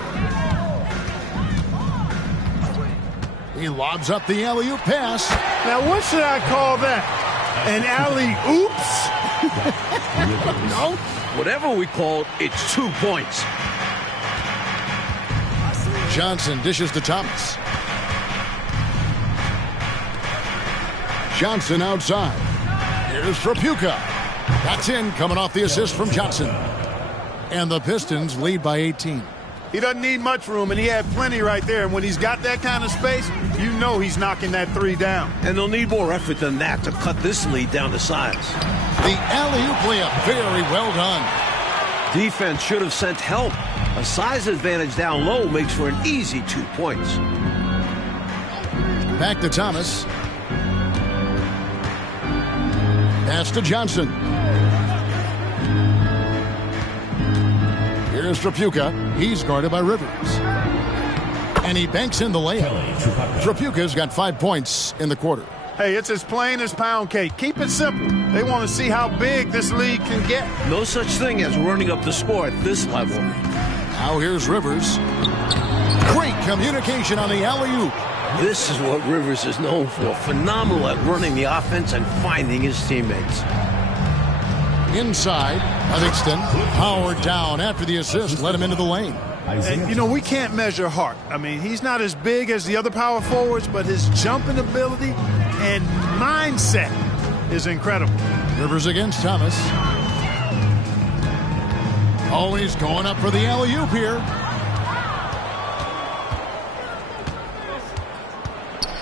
He lobs up the alley-oop pass. Now, what should I call that? An alley-oops? No, whatever we call it, it's 2 points. Johnson dishes to Thomas. Johnson outside. Here's Trapuka. That's in, coming off the assist from Johnson. And the Pistons lead by 18. He doesn't need much room, and he had plenty right there. And when he's got that kind of space, you know he's knocking that three down. And they'll need more effort than that to cut this lead down to size. The alley-oop layup, very well done. Defense should have sent help. A size advantage down low makes for an easy 2 points. Back to Thomas. Pass to Johnson. Here's Trapuka. He's guarded by Rivers. And he banks in the layup. Trapuka's got 5 points in the quarter. Hey, it's as plain as pound cake. Keep it simple. They want to see how big this league can get. No such thing as running up the score at this level. Now here's Rivers. Great communication on the alley-oop. This is what Rivers is known for. Phenomenal at running the offense and finding his teammates. Inside, Livingston powered down after the assist, led him into the lane. And, you know, we can't measure heart. I mean, he's not as big as the other power forwards, but his jumping ability and mindset is incredible. Rivers against Thomas. Always going up for the alley-oop here.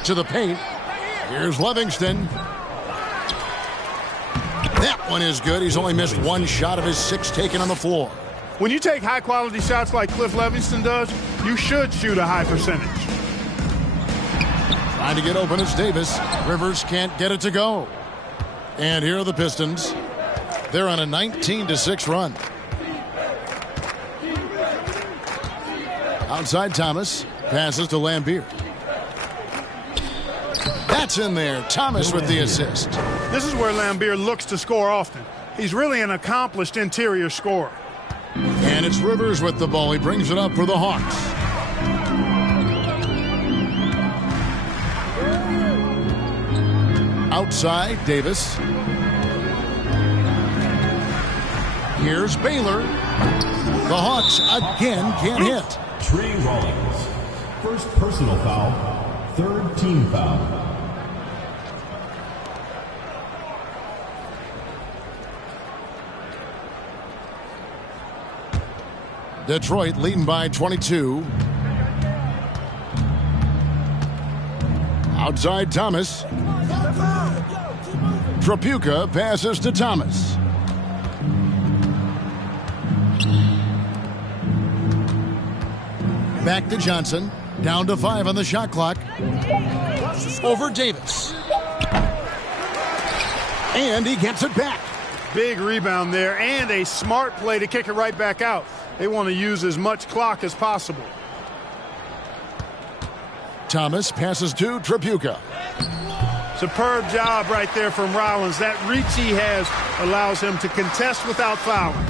To the paint. Here's Livingston. That one is good. He's only missed one shot of his 6 taken on the floor. When you take high-quality shots like Cliff Livingston does, you should shoot a high percentage. Trying to get open is Davis. Rivers can't get it to go. And here are the Pistons. They're on a 19-6 run. Outside Thomas. Passes to Lambeer. That's in there. Thomas with the assist. This is where Lambeer looks to score often. He's really an accomplished interior scorer. And it's Rivers with the ball. He brings it up for the Hawks. Outside, Davis. Here's Baylor. The Hawks again can't hit. Trey Rollins. First personal foul. Third team foul. Detroit leading by 22. Outside Thomas. Trapuka passes to Thomas. Back to Johnson. Down to 5 on the shot clock. Over Davis. And he gets it back. Big rebound there and a smart play to kick it right back out. They want to use as much clock as possible. Thomas passes to Trapuka. Superb job right there from Rollins. That reach he has allows him to contest without fouling.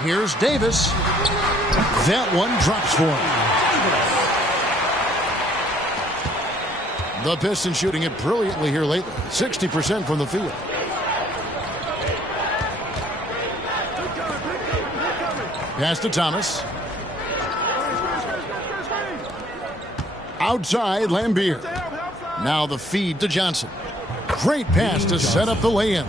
Here's Davis. That one drops for him. The Pistons shooting it brilliantly here lately. 60% from the field. Pass to Thomas. Outside, Lambier. Now the feed to Johnson. Great pass to set up the lay-in.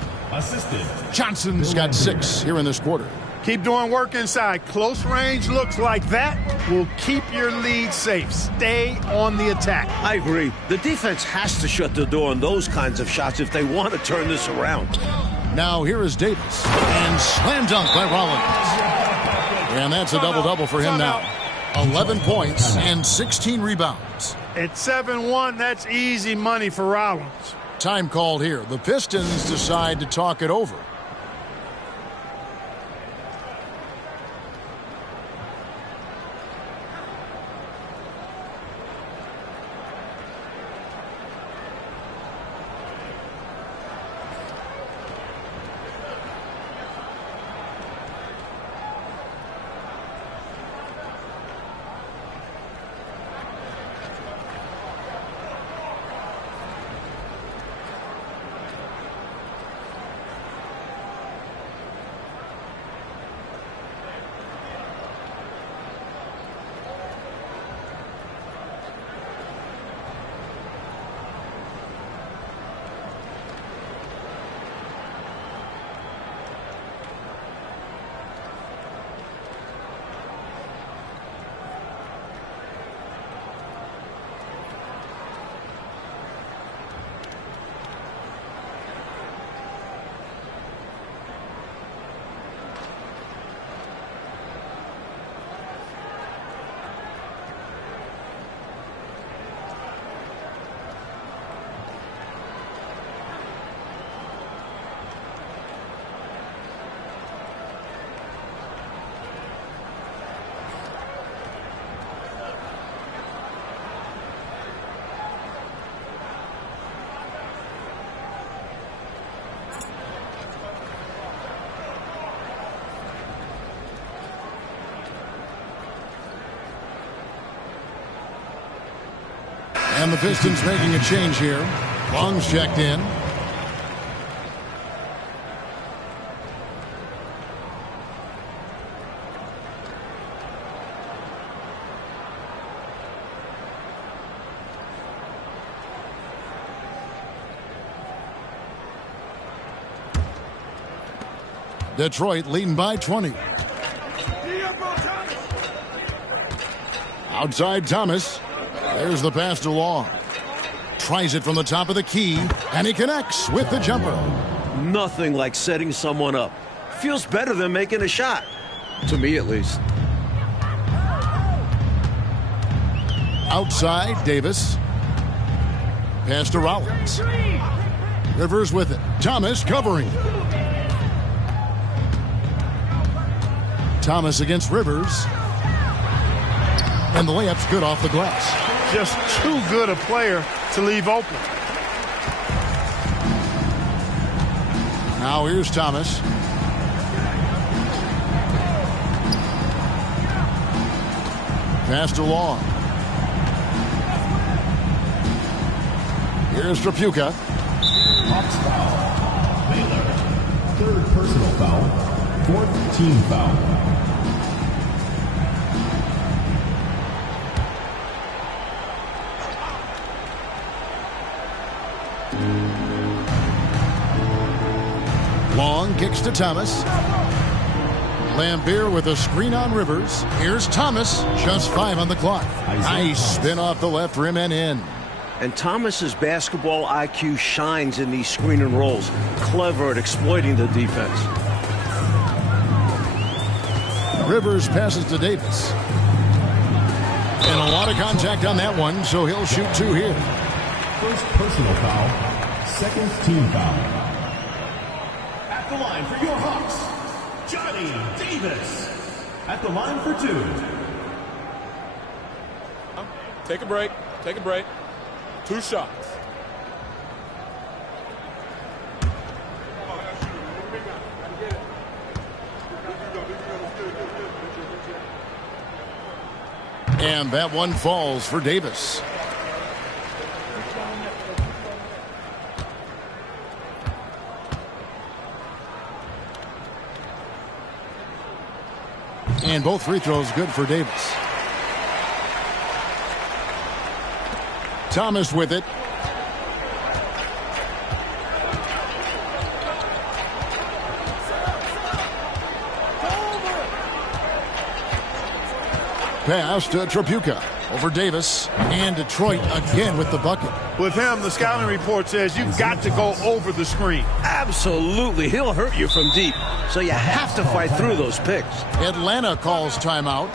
Johnson's got 6 here in this quarter. Keep doing work inside. Close range looks like that will keep your lead safe. Stay on the attack. I agree. The defense has to shut the door on those kinds of shots if they want to turn this around. Now here is Davis. And slam dunk by Rollins. And that's a double-double for him now. 11 points and 16 rebounds. At 7-1, that's easy money for Rollins. Time called here. The Pistons decide to talk it over. And the Pistons making a change here. Long's checked in. Detroit leading by 20. Outside Thomas. There's the pass to Long. Tries it from the top of the key, and he connects with the jumper. Nothing like setting someone up. Feels better than making a shot. To me, at least. Outside, Davis. Pass to Rollins. Rivers with it. Thomas covering. Thomas against Rivers. And the layup's good off the glass. Just too good a player to leave open. Now here's Thomas. Pass to Long. Here's Trapuka. Hawks foul. Baylor. Third personal foul. Fourth team foul. Long kicks to Thomas. Lambier with a screen on Rivers. Here's Thomas. Just 5 on the clock. Nice spin off the left rim and in. And Thomas's basketball IQ shines in these screen and rolls. Clever at exploiting the defense. Rivers passes to Davis. And a lot of contact on that one, so he'll shoot 2 here. First personal foul. Second team foul. At the line for your Hawks, Johnny Davis. At the line for 2. Take a break. Take a break. 2 shots. And that one falls for Davis. And both free throws good for Davis. Thomas with it. Pass to Tripucka. Over Davis. And Detroit again with the bucket. With him, the scouting report says you've got to go over the screen. Absolutely. He'll hurt you from deep. So you have to fight through those picks. Atlanta calls timeout.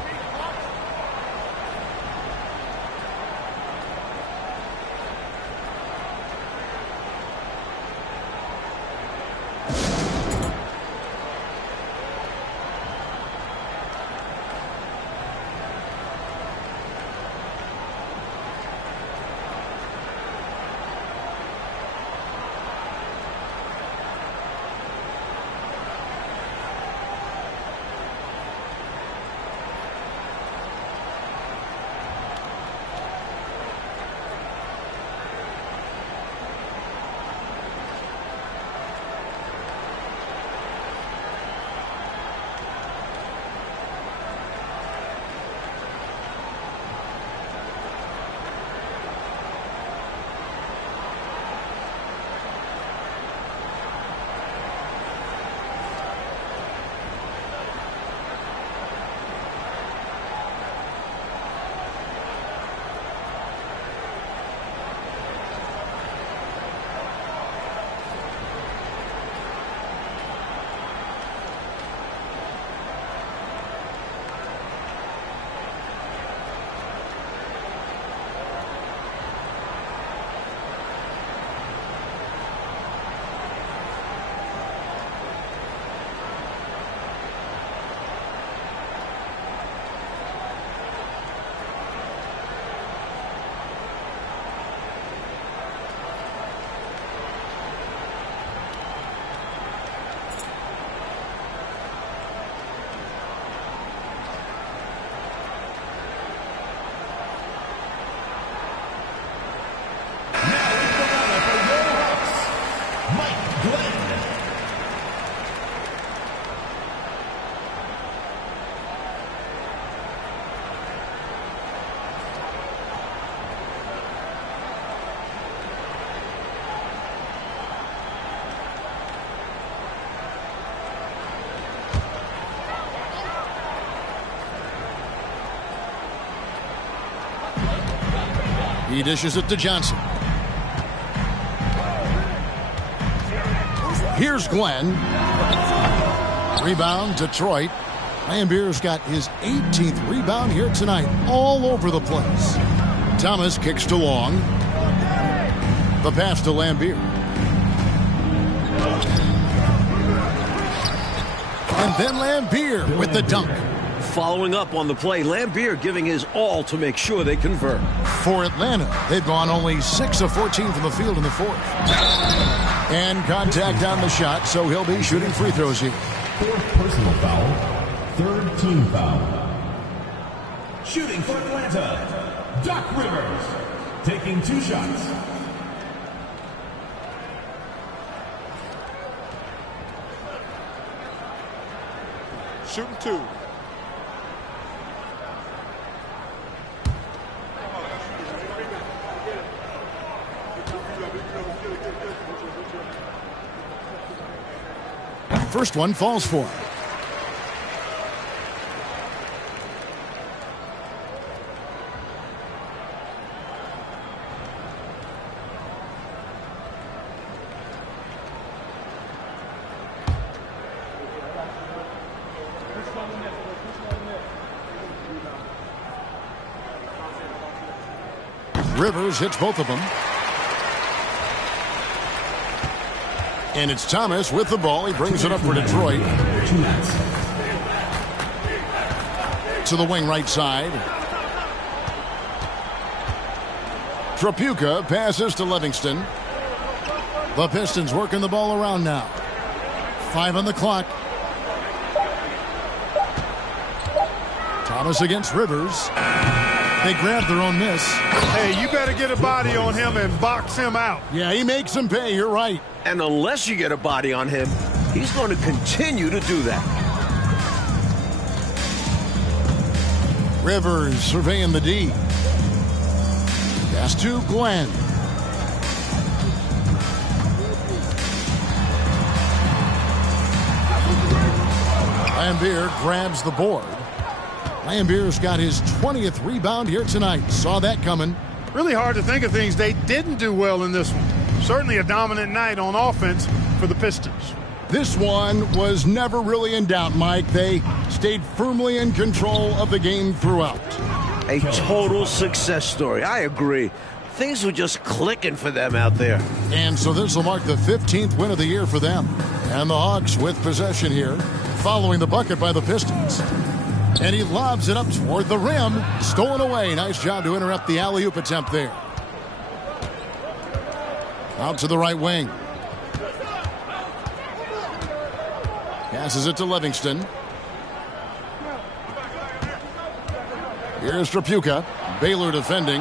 He dishes it to Johnson. Here's Glenn. Rebound, Detroit. Lambier's got his 18th rebound here tonight. All over the place. Thomas kicks to Long. The pass to Lambier. And then Lambier with the dunk. Following up on the play, Lambier giving his all to make sure they convert. For Atlanta, they've gone only 6 of 14 from the field in the fourth. And contact on the shot, so he'll be shooting free throws here. Fourth personal foul. Third team foul. Shooting for Atlanta, Doc Rivers. Taking 2 shots. Shooting 2. First one falls for him. Rivers hits both of them. And it's Thomas with the ball. He brings it up for Detroit. To the wing right side. Tripucka passes to Livingston. The Pistons working the ball around now. 5 on the clock. Thomas against Rivers. They grab their own miss. Hey, you better get a body on him and box him out. Yeah, he makes him pay. You're right. And unless you get a body on him, he's going to continue to do that. Rivers surveying the D. Pass to Glenn. Lambier grabs the board. Lambier's got his 20th rebound here tonight. Saw that coming. Really hard to think of things they didn't do well in this one. Certainly a dominant night on offense for the Pistons. This one was never really in doubt, Mike. They stayed firmly in control of the game throughout. A total success story. I agree. Things were just clicking for them out there. And so this will mark the 15th win of the year for them. And the Hawks with possession here, following the bucket by the Pistons. And he lobs it up toward the rim. Stolen away. Nice job to interrupt the alley-oop attempt there. Out to the right wing. Passes it to Livingston. Here's Trapuka. Baylor defending.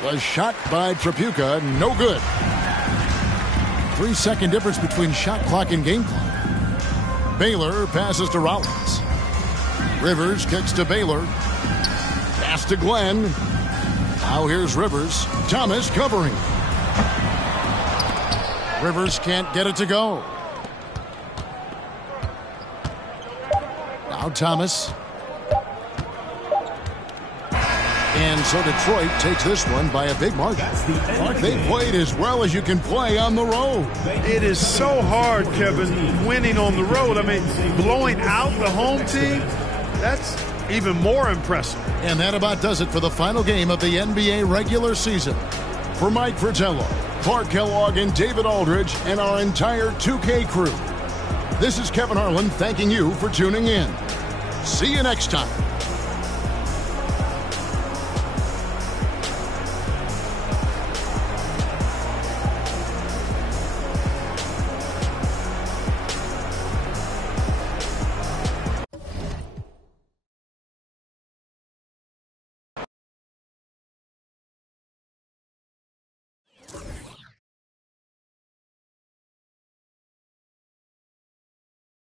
The shot by Trapuka, no good. 3-second difference between shot clock and game clock. Baylor passes to Rollins. Rivers kicks to Baylor. Pass to Glenn. Now here's Rivers. Thomas covering. Rivers can't get it to go. Now Thomas. And so Detroit takes this one by a big margin. They played as well as you can play on the road. It is so hard, Kevin, winning on the road. I mean, blowing out the home team, that's even more impressive. And that about does it for the final game of the NBA regular season. For Mike Fratello, Clark Kellogg, and David Aldridge, and our entire 2K crew, this is Kevin Harlan thanking you for tuning in. See you next time.